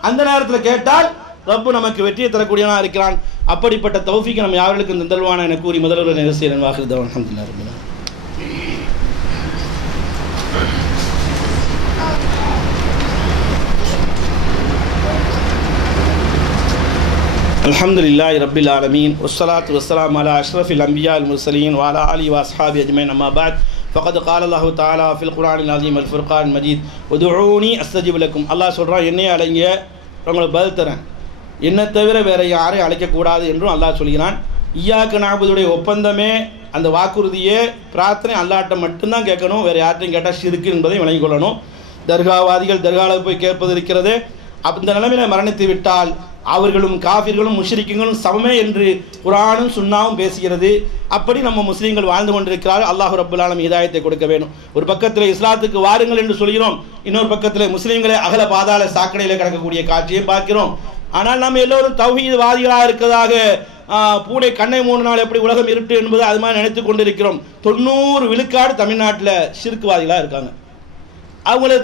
அந்த நேரத்தில் கேட்டால் ரப்பு நமக்கு வெற்றியை தரக்கூடியவனாக இருக்கிறான். அப்படிப்பட்ட தௌஃபீக்கை நம்ம யாருக்கு தந்தல்வான என கூறி முதல்வர் நிகழ்ச்சியில் வாக்குறுதி அல்ஹம்துலில்லாஹ் ரப்பில் ஆலமீன். அல்ஹம்துலில்லாஹி ரப்பில் ஆலமீன் வஸ்ஸலாத்து வஸ்ஸலாமு அலா அஷ்ரஃபில் அன்பியாஇல் முர்ஸலீன் வ அலா ஆலிஹி வ அஸ்ஹாபிஹி அஜ்மஈன். அம்மா பஅத். ஃபகத் கால அல்லாஹு தஆலா ஃபில் குர்ஆனில் அஸீம் அல் ஃபுர்கான் மஜீத் உதுஊனி அஸ்தஜிப் லக்கும். அல்லாஹ் சொல்கிறான், என்னையே அழைங்க, உங்களுக்கு பதில் தரேன், என்னை தவிர வேற யாரையும் அழைக்கக்கூடாது என்றும் அல்லாஹ் சொல்கிறான். இய்யாக நஅபுதுடைய ஒப்பந்தமே, அந்த வாக்குறுதியே, பிரார்த்தனை அல்லாஹ்ட்ட மட்டும்தான் கேட்கணும், வேறு யார்ட்டையும் கேட்டால் ஷிர்க் என்பதை விளங்கிக் கொள்ளணும். தர்காவாதிகள் தர்காவில் போய் கேட்பது இருக்கிறது. அந்த நிலைமையில் மரணித்து விட்டால் அவர்களும் காஃபிர்களும் முஷ்ரிக்குகளும் சமமே என்று குர்ஆனும் சுன்னாவும் பேசுகிறது. அப்படி நம்ம முஸ்லீம்கள் வாழ்ந்து கொண்டிருக்கிறார்கள். அல்லாஹ் ரப்புல் ஆலமீன் ஹிதாயத்தை கொடுக்க வேண்டும். ஒரு பக்கத்தில் இஸ்லாத்துக்கு வாருங்கள் என்று சொல்கிறோம், இன்னொரு பக்கத்தில் முஸ்லீம்களை அகல பாதாள சாக்கடையில் கிடக்கக்கூடிய காட்சியை பார்க்கிறோம். ஆனால் நம்ம எல்லோரும் தௌஹீத்வாதிகளாக இருக்கிறதாக பூனை கண்ணை மூணு நாள் எப்படி உலகம் இருட்டு என்பது அது மாதிரி நினைத்து கொண்டிருக்கிறோம். 90 விழுக்காடு தமிழ்நாட்டில் ஷிர்க்வாதிகளாக இருக்காங்க. அவங்கள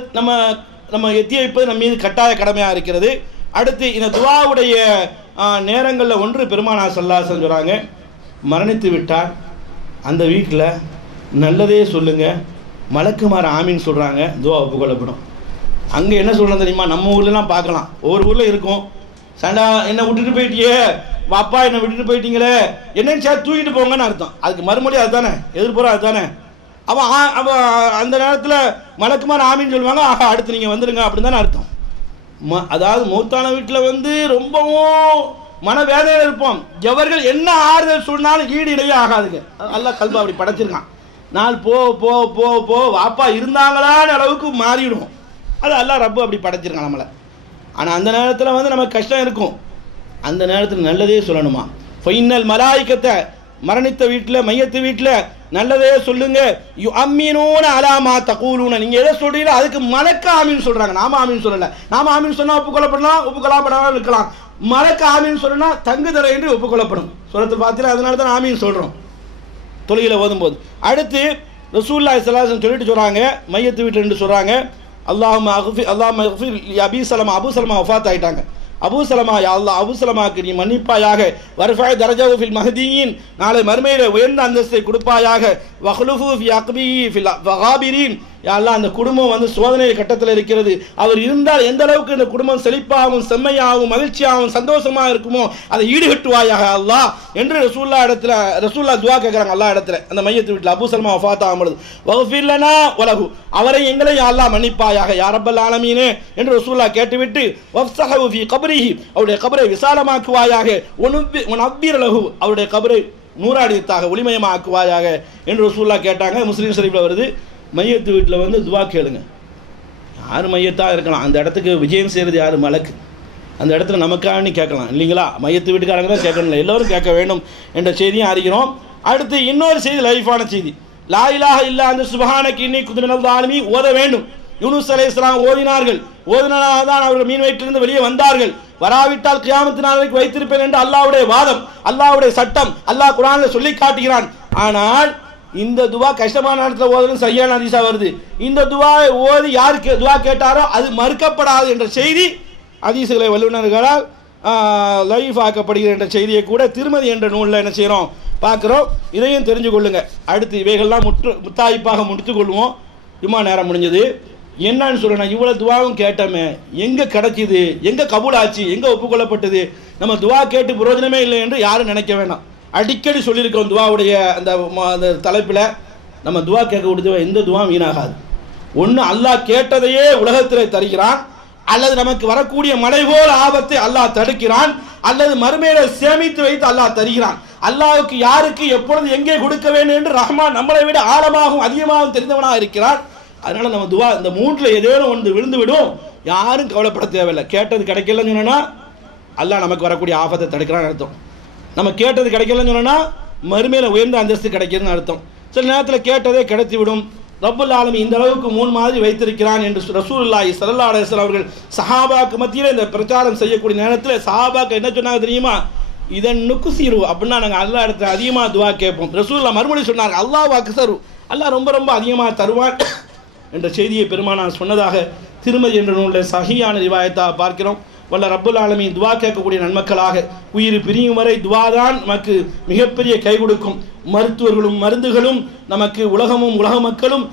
நம்ம எத்தி வைப்பது நம்ம மீது கட்டாய கடமையாக இருக்கிறது. அடுத்து இந்த துவாவுடைய நேரங்களில் ஒன்று பெருமானார் ஸல்லல்லாஹு அலைஹி வஸல்லம் சொல்கிறாங்க, மரணித்து விட்டால் அந்த வீட்டில் நல்லதே சொல்லுங்கள், மலக்குமார் ஆமீன் சொல்கிறாங்க, துவா ஒப்புக்கொள்ளப்படும். அங்கே என்ன சொல்கிறது தெரியுமா, நம்ம ஊர்லலாம் பார்க்கலாம், ஒவ்வொரு ஊரில் இருக்கும், சண்டா என்னை விட்டுட்டு போயிட்டியே, அப்பா என்னை விட்டுட்டு போயிட்டீங்களே, என்னன்னு சேர்த்து தூக்கிட்டு போங்கன்னு அர்த்தம். அதுக்கு மறுமொழி அதுதானே, எதிர்ப்புறம் அதுதானே. அவன் அந்த நேரத்தில் மலக்குமார் ஆமீன் சொல்லுவாங்க, ஆஹா அடுத்து நீங்கள் வந்துடுங்க அப்படின்னு தானே அர்த்தம். அதாவது மௌத்தான வீட்டில் வந்து ரொம்பவும் மனவேதனையில் இருப்போம். எவர்கள் என்ன ஆறுதல் சொன்னாலும் ஈடு இடையே ஆகாதுங்க. அல்லாஹ் கல்பா அப்படி படைச்சிருக்கான். நாள் போ போ போ போ வாப்பா இருந்தாங்களான்னு அளவுக்கு மாறிவிடும். அது அல்லாஹ் ரப்பு அப்படி படைச்சிருக்கான் நம்மளை. ஆனால் அந்த நேரத்தில் வந்து நமக்கு கஷ்டம் இருக்கும். அந்த நேரத்தில் நல்லதே சொல்லணுமா. ஃபைனல் மலாயிக்கத்தை மரணித்த வீட்டில் மையத்து வீட்டில் நல்லதே சொல்லுங்க. யு அம்மீனூன அலாமா தகூலூன, நீங்கள் எதை சொல்றீங்களோ அதுக்கு மலக்க ஆமீன் சொல்கிறாங்க. நாம ஆமீன் சொல்லலை. நாம ஆமீன் சொன்னால் ஒப்புக்கொள்ளப்படலாம், ஒப்புக்கொள்ளப்படாமல் இருக்கலாம். மலக்க ஆமீன் சொல்லணும்னா தங்கு தர என்று ஒப்புக்கொள்ளப்படும். சூரத்துல் ஃபாத்திஹா அதனால தான் ஆமீன் சொல்கிறோம் தொழுகையில் ஓதும்போது. அடுத்து ரசூலுல்லாஹி ஸல்லல்லாஹு அலைஹி வஸல்லம் சொல்லிட்டு சொல்கிறாங்க, மையத்து வீட்டில் என்று சொல்கிறாங்க, அல்லாஹும்ம அஃபிர் அபீ சலமா, அபூ சலமா வஃபாத் ஆகிட்டாங்க. அபூ சலமா, யா அல்லாஹ் அபூ சலமாக்கு நீ மன்னிப்பாயாக, வர்ஃபஅ தரஜஹு ஃபில் மஹ்தியின், நாளை மறுமையில் உயர்ந்த அந்தஸ்தை கொடுப்பாயாக, வஹ்லுஃபு ஃபி அக்பிஹி ஃபில் வகாபிரின், யா அல்லாஹ் அந்த குடும்பம் வந்து சோதனை கட்டத்தில் இருக்கிறது, அவர் இருந்தால் எந்த அளவுக்கு இந்த குடும்பம் செழிப்பாகவும் செம்மையாகவும் மகிழ்ச்சியாகவும் சந்தோஷமாக இருக்குமோ அதை ஈடுகட்டுவாயாக அல்லாஹ் என்று ரசூலுல்லாஹ் துஆ கேட்குறாங்க அல்லாஹ் இடத்துல. அந்த மையத்து வீட்டில் அபூ சலமா வஃபாத் ஆகும்பொழுது வஃபிர் லனா வலஹு, அவரை எங்களை யா அல்லாஹ் மன்னிப்பாயாக யா ரப்பல் ஆலமீனே என்று ரசூலுல்லாஹ் கேட்டுவிட்டு வஃப்ஸஹு ஃபி கப்ரிஹி, அவருடைய கபரை விசாலமாக்குவாயாக, வனவ்விர் லஹு, அவருடைய கபரை நூறாடியத்தாக ஒளிமயமாக்குவாயாக என்று ரசூலுல்லாஹ் கேட்டாங்க. முஸ்லிம் ஷரீஃபில் வருது, மையத்து வீட்டில் வந்து துவா கேளுங்க. யார் மையத்தாக இருக்கலாம், அந்த இடத்துக்கு விஜயம் செய்கிறது யார், மலக்கு. அந்த இடத்துல நமக்காக கேட்கலாம் இல்லைங்களா, மையத்து வீட்டுக்காரங்க தான் கேட்கணும், எல்லோரும் கேட்க வேண்டும் என்ற செய்தியும் அறிகிறோம். அடுத்து இன்னொரு செய்தி, லைஃபான செய்தி, லா இலாஹ இல்லா அந்த சுப்ஹானக இன்னி குன்து மினல் ஸாலிமீன் ஓத வேண்டும். யூனுஸ் அலைஹிஸ்ஸலாம் ஓதினார்கள், ஓதினால தான் அவர்கள் மீன் வயிற்றிலிருந்து வெளியே வந்தார்கள். வராவிட்டால் கியாமத்து நாளைக்கு வைத்திருப்பேன் என்று அல்லாஹ்வுடைய வாதம், அல்லாஹ்வுடைய சட்டம் அல்லாஹ் குர்ஆனில் சொல்லி காட்டுகிறான். ஆனால் இந்த துவா கஷ்டமான நேரத்தில் ஓதுறது சரியான ஹதீஸா வருது. இந்த துவாவை ஓதி யாருக்கு துவா கேட்டாரோ அது மறுக்கப்படாது என்ற செய்தி ஹதீஸ்களை வல்லுநர்களால் லைஃப் ஆக்கப்படுகிற என்ற செய்தியை கூட திருமதி என்ற நூலில் என்ன செய்கிறோம் பார்க்குறோம். இதையும் தெரிஞ்சு கொள்ளுங்க. அடுத்து இவைகள்லாம் முத்தாய்ப்பாக முடித்துக் கொள்வோம். ஜும்மா நேரம் முடிஞ்சது. என்னன்னு சொல்றேன், இவ்வளோ துவாவும் கேட்டோமே, எங்கே கிடைச்சிது, எங்கே கபூல் ஆச்சு, எங்கே ஒப்புக்கொள்ளப்பட்டது, நம்ம துவா கேட்டு பிரயோஜனமே இல்லை என்று யாரும் நினைக்க வேண்டாம். அடிக்கடி சொல்லியிருக்கோம் துவாவுடைய அந்த தலைப்பில், நம்ம துவா கேட்கக்கூடிய எந்த துவா வீணாகாது. ஒன்று அல்லாஹ் கேட்டதையே உலகத்தில் தருகிறான், அல்லது நமக்கு வரக்கூடிய மழை போல ஆபத்தை அல்லாஹ் தடுக்கிறான், அல்லது மறுமையில சேமித்து வைத்து அல்லாஹ் தருகிறான். அல்லாஹ்வுக்கு யாருக்கு எப்பொழுது எங்கே கொடுக்க வேண்டும் என்று ரஹ்மான் நம்மளை விட ஆழமாகவும் அதிகமாகவும் தெரிந்தவனாக இருக்கிறார். அதனால நம்ம துவா இந்த மூன்றுல ஏதேனும் ஒன்று விழுந்து விடும், யாரும் கவலைப்பட தேவையில்லை. கேட்டது கிடைக்கலன்னு சொன்னா அல்லாஹ் நமக்கு வரக்கூடிய ஆபத்தை தடுக்கிறான்னு அர்த்தம். நம்ம கேட்டது கிடைக்கலன்னு சொன்னா மறுமையில உயர்ந்த அந்தஸ்து கிடைக்கிறதுன்னு அர்த்தம். சில நேரத்தில் கேட்டதே கிடைத்து விடும். ரப்புல் ஆலமீன் இந்த அளவுக்கு 3 மாதிரி வைத்திருக்கிறான் என்று ரசூலுல்லாஹி ஸல்லல்லாஹு அலைஹி வஸல்லம் அவர்கள் சஹாபாக்கு மத்தியில் இந்த பிரச்சாரம் செய்யக்கூடிய நேரத்தில் சஹாபாக்கு என்ன சொன்னாங்க தெரியுமா? இதன் நுக்குசீரு அப்படின்னா நாங்கள் அல்லாஹ் இடத்துல அதிகமாக துவா கேட்போம். ரசூலுல்லாஹ் மறுமொழி சொன்னார், அல்லாஹ் அக்ஸரு, அல்லாஹ் ரொம்ப ரொம்ப அதிகமாக தருவான் என்ற செய்தியை பெருமானார் சொன்னதாக திருமதி என்ற நூலில் சஹீஹான ரிவாயத்தாக பார்க்கிறோம். வல்ல ரப்புல் ஆலமீன் துவா கேட்கக்கூடிய நன்மக்களாக உயிர் பிரியும் வரை துவாதான் நமக்கு மிகப்பெரிய கை கொடுக்கும். மருத்துவர்களும் மருந்துகளும் நமக்கு உலகமும் உலக மக்களும்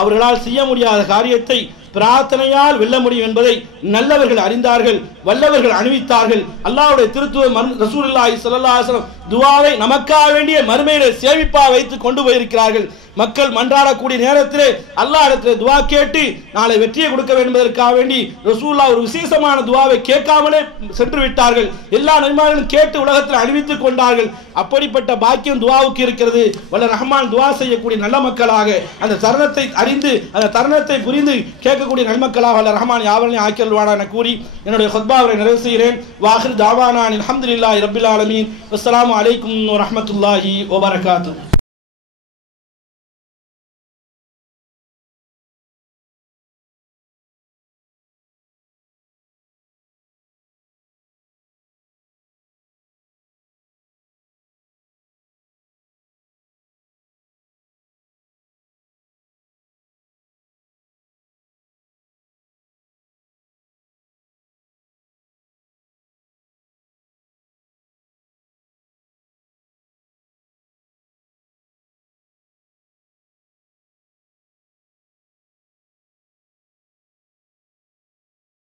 அவர்களால் செய்ய முடியாத காரியத்தை பிரார்த்தனையால் வெல்ல முடியும் என்பதை நல்லவர்கள் அறிந்தார்கள், வல்லவர்கள் அணிவித்தார்கள். அல்லாஹ்வுடைய திருத்துவ ரசூலுல்லாஹி ஸல்லல்லாஹு அலைஹி வஸல்லம் துஆவை நமக்காக வேண்டிய மறுமையிலே சேமிப்பா வைத்து கொண்டு போயிருக்கிறார்கள். மக்கள் மன்றாடக்கூடிய நேரத்திலே அல்லாஹ் இடத்துல துஆ கேட்டு நாளை வெற்றியை கொடுக்க வேண்டும் என்பதற்காக வேண்டி ரசூலுல்லாஹ் ஒரு விசேஷமான துஆவை கேட்காமலே சென்று விட்டார்கள். எல்லா நன்மைகளும் கேட்டு உலகத்தில் அணிவித்துக் கொண்டார்கள். அப்படிப்பட்ட பாக்கியம் துஆவுக்கு இருக்கிறது. வல்ல ரஹ்மான் துஆ செய்யக்கூடிய நல்ல மக்களாக அந்த தருணத்தை அறிந்து அந்த தருணத்தை புரிந்து கேட்கக்கூடிய நன்மக்களாக வல்ல ரஹ்மான் யாவரையும் ஆக்கியல்வானா என கூறி என்னுடைய ஹுத்பாவை நிறைவு செய்கிறேன். வாஹிர் தாவானா அல்ஹம்துலில்லாஹி ரப்பில் ஆலமீன். வஸ்ஸலாமு அலைக்கும் வரஹ்மத்துல்லாஹி வபரகாத்துஹு.